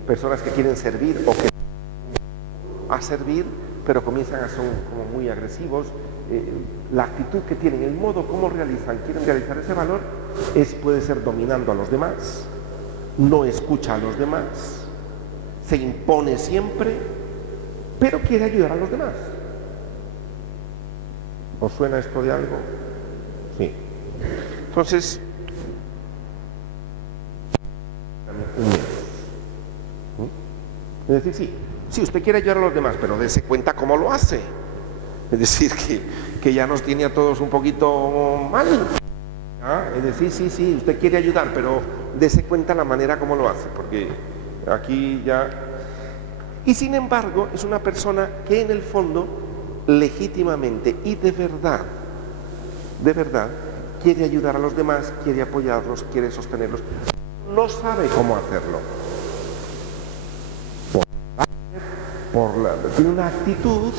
personas que quieren servir o que a servir, pero comienzan a ser como muy agresivos. La actitud que tienen, el modo como quieren realizar ese valor, puede ser dominando a los demás, no escucha a los demás, se impone siempre, pero quiere ayudar a los demás. ¿Os suena esto de algo? Sí. Entonces, es decir, sí, usted quiere ayudar a los demás, pero dése cuenta cómo lo hace. Es decir, que ya nos tiene a todos un poquito mal. ¿Ah? Es decir, sí, usted quiere ayudar, pero dése cuenta la manera como lo hace, porque aquí ya... Y sin embargo, es una persona que en el fondo, legítimamente y de verdad, quiere ayudar a los demás, quiere apoyarlos, quiere sostenerlos, no sabe cómo hacerlo. Tiene una actitud,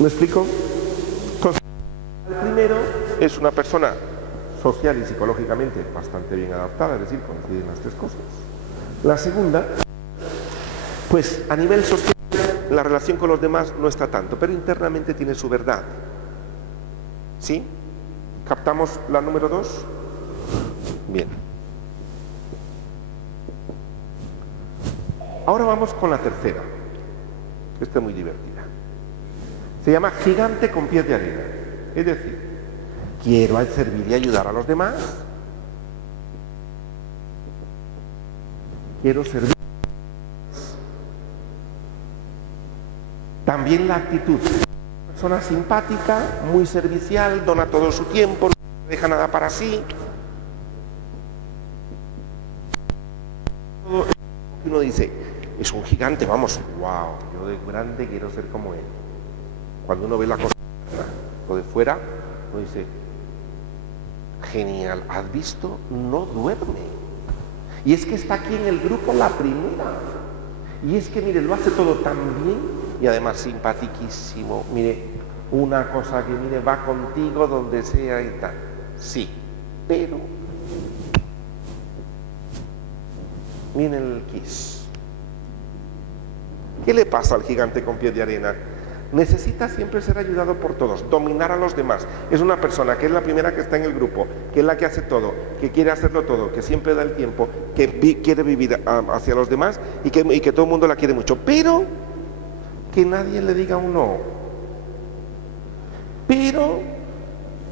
¿me explico? Entonces, el primero es una persona social y psicológicamente bastante bien adaptada, es decir, coinciden las tres cosas. La segunda, pues a nivel social, la relación con los demás no está tanto, pero internamente tiene su verdad. ¿Sí? ¿Captamos la número 2? Bien. Ahora vamos con la tercera. Esta es muy divertida. Se llama gigante con pies de arena. Es decir, quiero servir y ayudar a los demás. Quiero servir. También la actitud. Persona simpática, muy servicial, dona todo su tiempo, no deja nada para sí. Uno dice, es un gigante, vamos, wow, yo de grande quiero ser como él. Cuando uno ve la cosa o de fuera, uno dice, genial, ¿has visto? No duerme. Y es que está aquí en el grupo la primera. Y es que, mire, lo hace todo tan bien y además simpatiquísimo. Mire, una cosa que, mire, va contigo donde sea y tal. Sí, pero miren el kiss. ¿Qué le pasa al gigante con pies de arena? Necesita siempre ser ayudado por todos, dominar a los demás. Es una persona que es la primera que está en el grupo, que es la que hace todo, que quiere hacerlo todo, que siempre da el tiempo, que quiere vivir hacia los demás y que todo el mundo la quiere mucho. Pero que nadie le diga un no. Pero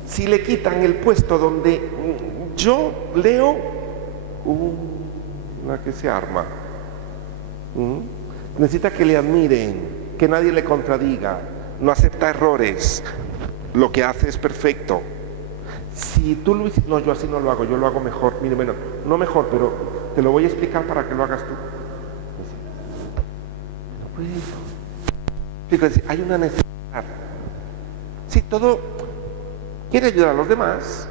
si le quitan el puesto donde yo leo, la que se arma. Necesita que le admiren, que nadie le contradiga, no acepta errores, lo que hace es perfecto. Si tú lo hiciste, no, yo así no lo hago, yo lo hago mejor, mire, bueno, no mejor, pero te lo voy a explicar para que lo hagas tú. No puedo. Hay una necesidad. Si todo quiere ayudar a los demás,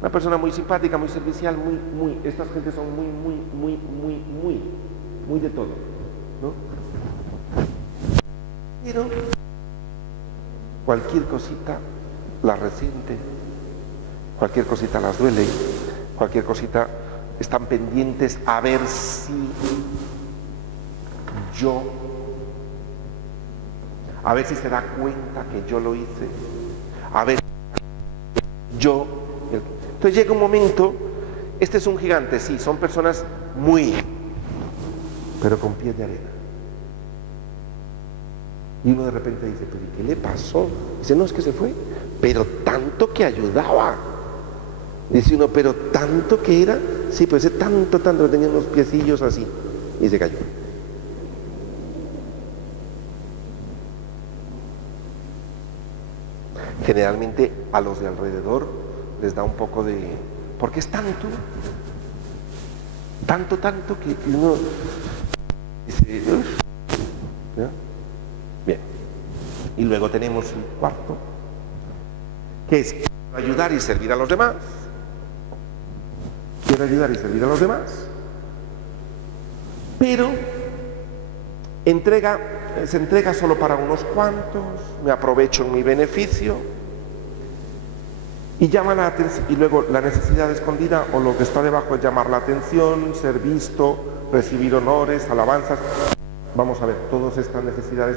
una persona muy simpática, muy servicial, estas gentes son muy de todo, ¿no? Pero cualquier cosita la resiente, cualquier cosita las duele, cualquier cosita están pendientes a ver si a ver si se da cuenta que yo lo hice, a ver yo. Entonces llega un momento, este es un gigante, sí, son personas pero con pies de arena. Y uno de repente dice, pero ¿y qué le pasó? Dice, no, es que se fue, pero tanto que ayudaba. Dice uno, pero tanto que era, sí, pero ese tanto, tenía unos piecillos así, y se cayó. Generalmente a los de alrededor les da un poco de... porque es tanto que uno dice, ¿ya? Bien. Y luego tenemos el cuarto, que es ayudar y servir a los demás. Quiero ayudar y servir a los demás, pero se entrega solo para unos cuantos, me aprovecho en mi beneficio y llama la atención, y luego la necesidad escondida o lo que está debajo es llamar la atención, ser visto, recibir honores, alabanzas. Vamos a ver, todas estas necesidades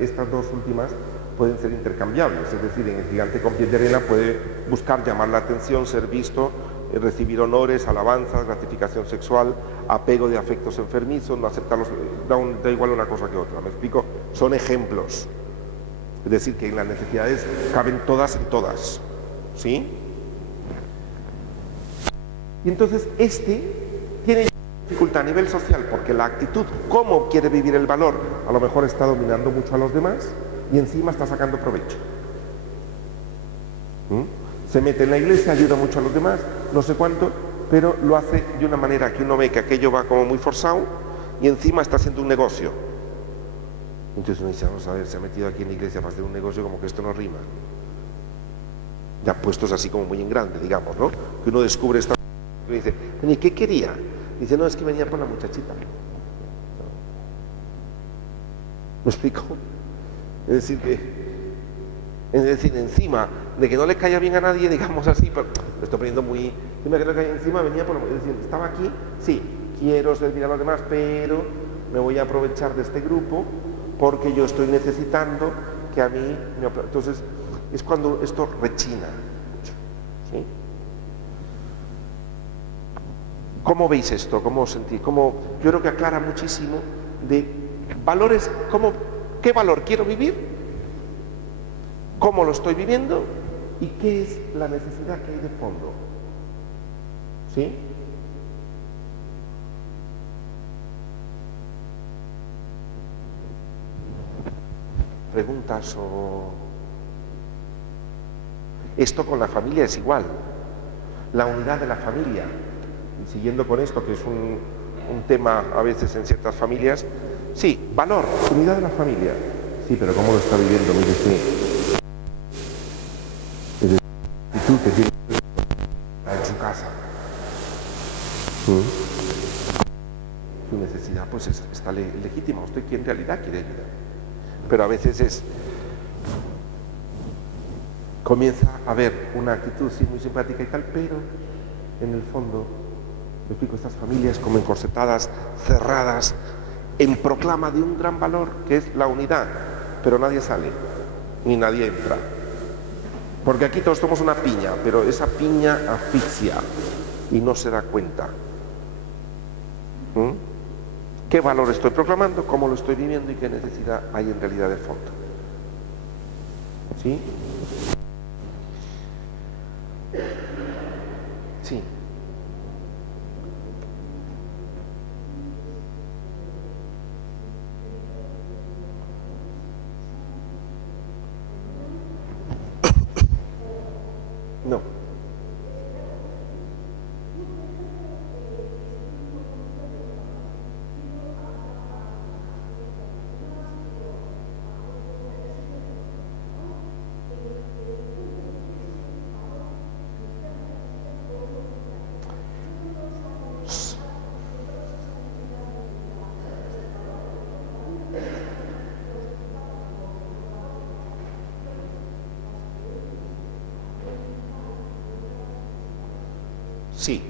estas dos últimas pueden ser intercambiables, es decir, en el gigante con pies de arena puede buscar llamar la atención, ser visto, recibir honores, alabanzas, gratificación sexual, apego de afectos enfermizos, no aceptarlos, da igual una cosa que otra, ¿me explico? Son ejemplos. Es decir, que en las necesidades caben todas en todas, ¿sí? Y entonces tiene dificultad a nivel social porque la actitud, cómo quiere vivir el valor, a lo mejor está dominando mucho a los demás y encima está sacando provecho. Se mete en la iglesia, ayuda mucho a los demás, no sé cuánto, pero lo hace de una manera que uno ve que aquello va como muy forzado y encima está haciendo un negocio. Entonces uno dice, vamos a ver, se ha metido aquí en la iglesia para hacer un negocio, como que esto no rima. Ya puestos así como muy en grande, digamos, ¿no? Que uno descubre esta... Y dice, ¿y qué quería? Dice, no, es que venía por la muchachita. ¿Me explico? Es decir, encima de que no le caía bien a nadie, digamos así, pero lo estoy poniendo muy... Encima que no le caía encima, venía por la... Es decir, estaba aquí, sí, quiero servir a los demás, pero me voy a aprovechar de este grupo porque yo estoy necesitando que a mí... Entonces, es cuando esto rechina mucho, ¿sí? ¿Cómo veis esto? ¿Cómo os sentís? Yo creo que aclara muchísimo de valores, ¿qué valor quiero vivir? ¿Cómo lo estoy viviendo? ¿Y qué es la necesidad que hay de fondo? ¿Sí? ¿Preguntas o...? Esto con la familia es igual. La unidad de la familia. Y siguiendo con esto, que es un tema a veces en ciertas familias, sí, valor, unidad de la familia. Sí, pero ¿cómo lo está viviendo? Mire usted. Es la actitud que tiene en su casa. Su necesidad pues está legítima. Usted en realidad quiere ayudar. Pero a veces comienza a haber una actitud sí muy simpática y tal, pero en el fondo, me explico, estas familias como encorsetadas, cerradas, en proclama de un gran valor que es la unidad, pero nadie sale, ni nadie entra. Porque aquí todos somos una piña, pero esa piña asfixia y no se da cuenta. ¿Qué valor estoy proclamando? ¿Cómo lo estoy viviendo? ¿Y qué necesidad hay en realidad de fondo? ¿Sí? Sí. No. Sí.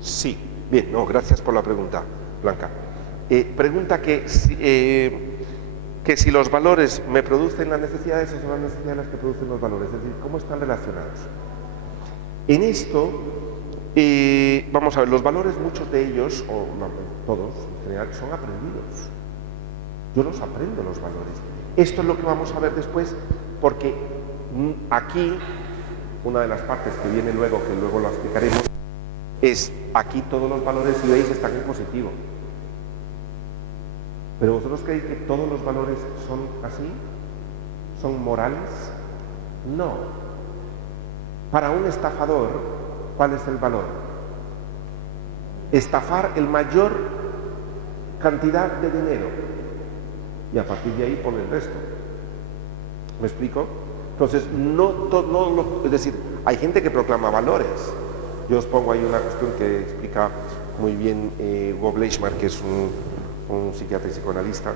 Sí. Bien, no, gracias por la pregunta, Blanca. Pregunta que si los valores me producen las necesidades o son las necesidades las que producen los valores, es decir, ¿cómo están relacionados? En esto, vamos a ver, los valores, muchos de ellos, o no, todos en general, son aprendidos. Yo los aprendo, los valores. Esto es lo que vamos a ver después, porque aquí, una de las partes que viene luego, que luego lo explicaremos, es aquí todos los valores, si veis, están en positivo. ¿Pero vosotros creéis que todos los valores son así? ¿Son morales? No. Para un estafador, ¿cuál es el valor? Estafar el mayor cantidad de dinero y a partir de ahí poner el resto. ¿Me explico? Entonces, es decir, hay gente que proclama valores. Yo os pongo ahí una cuestión que explica muy bien Bob Leishman, que es un psiquiatra y psicoanalista,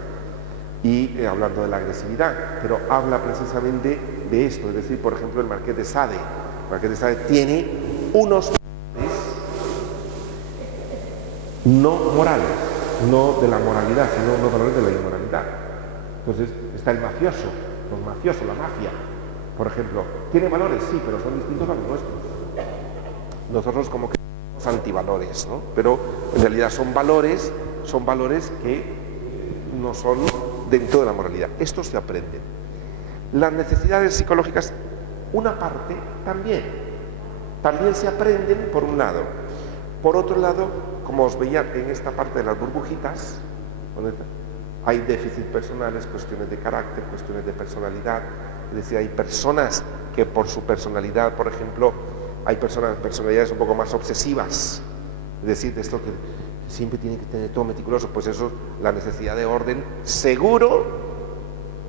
y hablando de la agresividad, pero habla precisamente de esto, es decir, por ejemplo, el Marqués de Sade. El Marqués de Sade tiene unos valores no morales, no de la moralidad, sino unos valores de la inmoralidad. Entonces, está el mafioso, los mafiosos, la mafia, por ejemplo, tiene valores, sí, pero son distintos a los nuestros. Nosotros como que somos antivalores, ¿no? Pero en realidad son valores que no son dentro de la moralidad. Esto se aprende. Las necesidades psicológicas, una parte también se aprenden por un lado. Por otro lado, como os veía en esta parte de las burbujitas, hay déficits personales, cuestiones de carácter, cuestiones de personalidad. Es decir, hay personas que por su personalidad, por ejemplo, hay personalidades un poco más obsesivas. Es decir, de esto que siempre tienen que tener todo meticuloso, pues eso, la necesidad de orden, seguro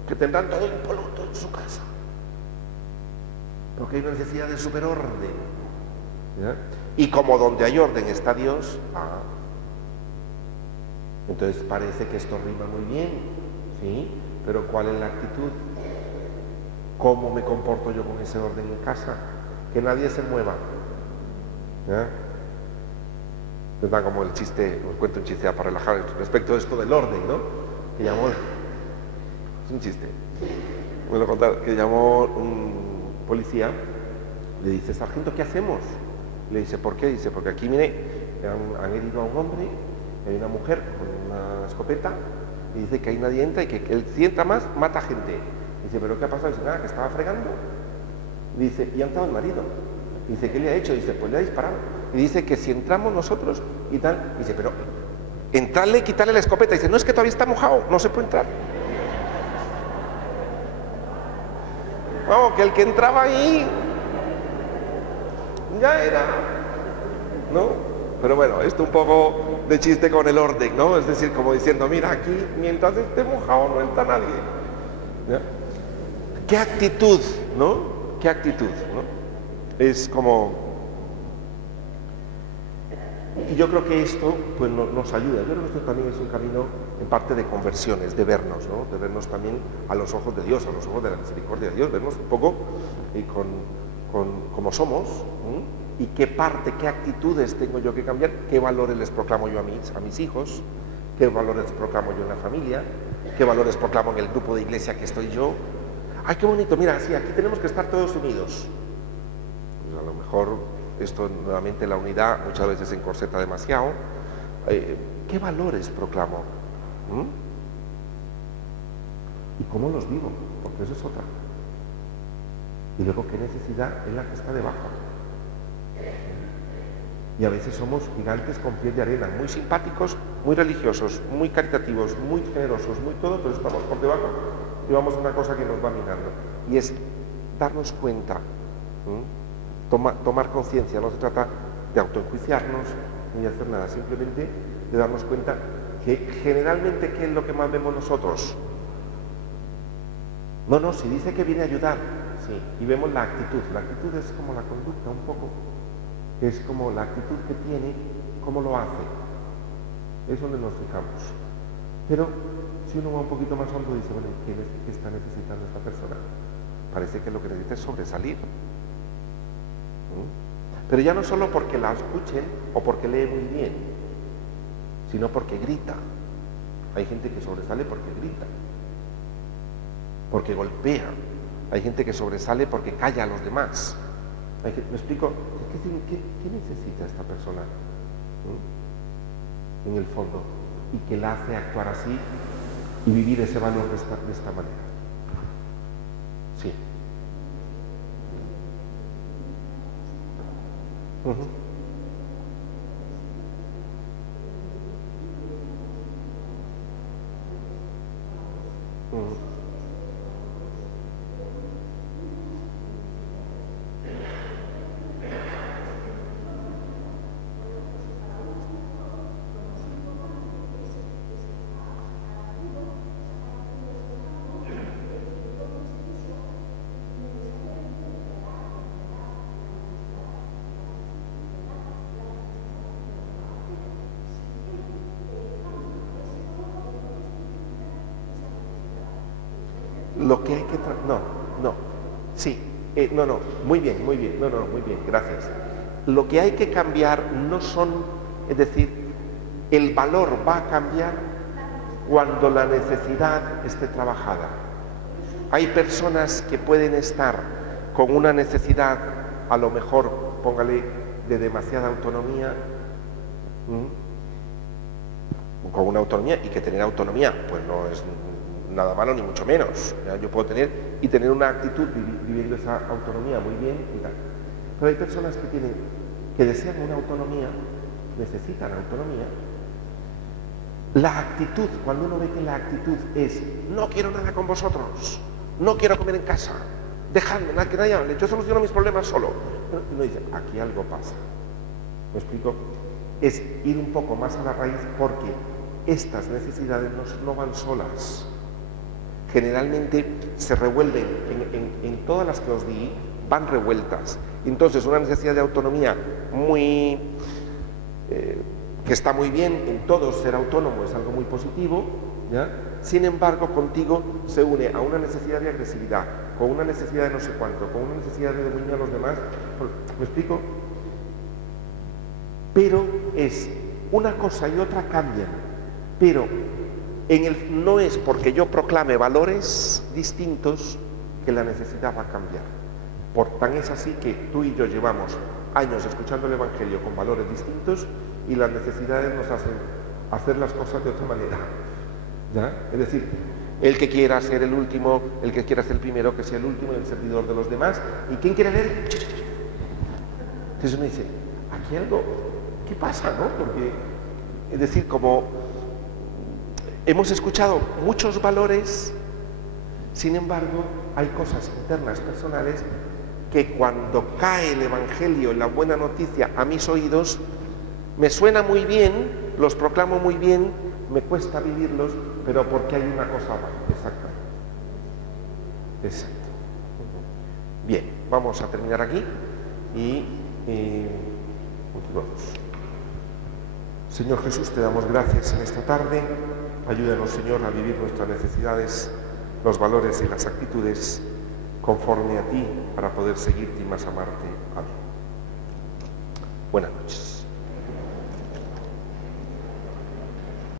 que tendrán todo impoluto en su casa. Porque hay una necesidad de superorden. ¿Ya? Y como donde hay orden está Dios, entonces parece que esto rima muy bien, ¿sí? Pero ¿cuál es la actitud? ¿Cómo me comporto yo con ese orden en casa? Que nadie se mueva. ¿Ya? Como el chiste, os cuento un chiste para relajar respecto a esto del orden, ¿no? Que llamó, es un chiste, me lo contaron, que llamó un policía, le dice: sargento, ¿qué hacemos? Le dice: ¿por qué? Dice: porque aquí, mire, han herido a un hombre, hay una mujer con una escopeta, y dice que ahí nadie entra y que él, si entra más, mata gente. Dice: ¿pero qué ha pasado? Dice: nada, que estaba fregando. Dice: y ha entrado el marido. Dice: ¿qué le ha hecho? Dice: pues le ha disparado. Y dice que si entramos nosotros y tal, dice: pero entrarle y quitarle la escopeta. Dice: no, es que todavía está mojado, no se puede entrar. Vamos, que el que entraba ahí ya era, ¿no? Pero bueno, esto un poco de chiste con el orden, ¿no? Es decir, como diciendo: mira, aquí mientras esté mojado no entra nadie. ¿Ya? ¿Qué actitud, no? ¿Qué actitud, no? Es como... Y yo creo que esto pues nos ayuda. Yo creo que esto también es un camino en parte de conversiones, de vernos, ¿no? De vernos también a los ojos de Dios, a los ojos de la misericordia de Dios, vernos un poco y como somos, ¿sí? Y qué parte, qué actitudes tengo yo que cambiar, qué valores les proclamo yo a mis hijos, qué valores proclamo yo en la familia, qué valores proclamo en el grupo de iglesia que estoy yo. ¡Ay, qué bonito! Mira, sí, aquí tenemos que estar todos unidos. Pues a lo mejor esto, nuevamente, la unidad muchas veces se encorseta demasiado. ¿Qué valores proclamo? ¿Y cómo los vivo? Porque eso es otra. Y luego, ¿qué necesidad es la que está debajo? Y a veces somos gigantes con pies de arena, muy simpáticos, muy religiosos, muy caritativos, muy generosos, muy todo, pero estamos por debajo y vamos a una cosa que nos va minando. Y es darnos cuenta, tomar conciencia. No se trata de autoenjuiciarnos ni de hacer nada, simplemente de darnos cuenta que generalmente, ¿qué es lo que más vemos nosotros? No, si dice que viene a ayudar, sí, y vemos la actitud. La actitud es como la conducta un poco, es como la actitud que tiene, cómo lo hace, es donde nos fijamos. Pero si uno va un poquito más hondo, dice: bueno, ¿qué está necesitando esta persona? Parece que lo que necesita es sobresalir. Pero ya no solo porque la escuchen o porque lee muy bien, sino porque grita. Hay gente que sobresale porque grita, porque golpea. Hay gente que sobresale porque calla a los demás. ¿Me explico? ¿Qué necesita esta persona? En el fondo, y que la hace actuar así y vivir ese valor de esta manera. Sí. Lo que hay que muy bien, muy bien, muy bien, gracias. Lo que hay que cambiar no son, es decir, el valor va a cambiar cuando la necesidad esté trabajada. Hay personas que pueden estar con una necesidad, a lo mejor, póngale, de demasiada autonomía, con una autonomía, y que tener autonomía pues no es nada malo ni mucho menos. ¿Ya? Yo puedo tener una actitud viviendo esa autonomía muy bien y tal. Pero hay personas que desean una autonomía, necesitan autonomía. La actitud, cuando uno ve que la actitud es no quiero nada con vosotros, no quiero comer en casa, dejadme, que nadie hable, yo soluciono mis problemas solo. Y uno dice, aquí algo pasa. ¿Me explico? Es ir un poco más a la raíz, porque estas necesidades no van solas. Generalmente se revuelven en todas las que os di, van revueltas. Entonces una necesidad de autonomía que está muy bien, en todos ser autónomo es algo muy positivo, ¿ya? Sin embargo, contigo se une a una necesidad de agresividad, con una necesidad de no sé cuánto, con una necesidad de dominio a los demás. ¿Me explico? Pero es una cosa y otra cambian, pero no es porque yo proclame valores distintos que la necesidad va a cambiar. Por tan es así que tú y yo llevamos años escuchando el Evangelio con valores distintos y las necesidades nos hacen hacer las cosas de otra manera. ¿Ya? Es decir, el que quiera ser el último, el que quiera ser el primero, que sea el último y el servidor de los demás. ¿Y quién quiere leer? Entonces uno dice, aquí algo, ¿qué pasa? ¿No? Porque, es decir, como hemos escuchado muchos valores, sin embargo, hay cosas internas, personales, que cuando cae el Evangelio, la buena noticia a mis oídos, me suena muy bien, los proclamo muy bien, me cuesta vivirlos, pero porque hay una cosa abajo. Exacto. Exacto. Bien, vamos a terminar aquí y continuamos. Señor Jesús, te damos gracias en esta tarde. Ayúdanos, Señor, a vivir nuestras necesidades, los valores y las actitudes conforme a ti, para poder seguirte y más amarte. Amén. Buenas noches.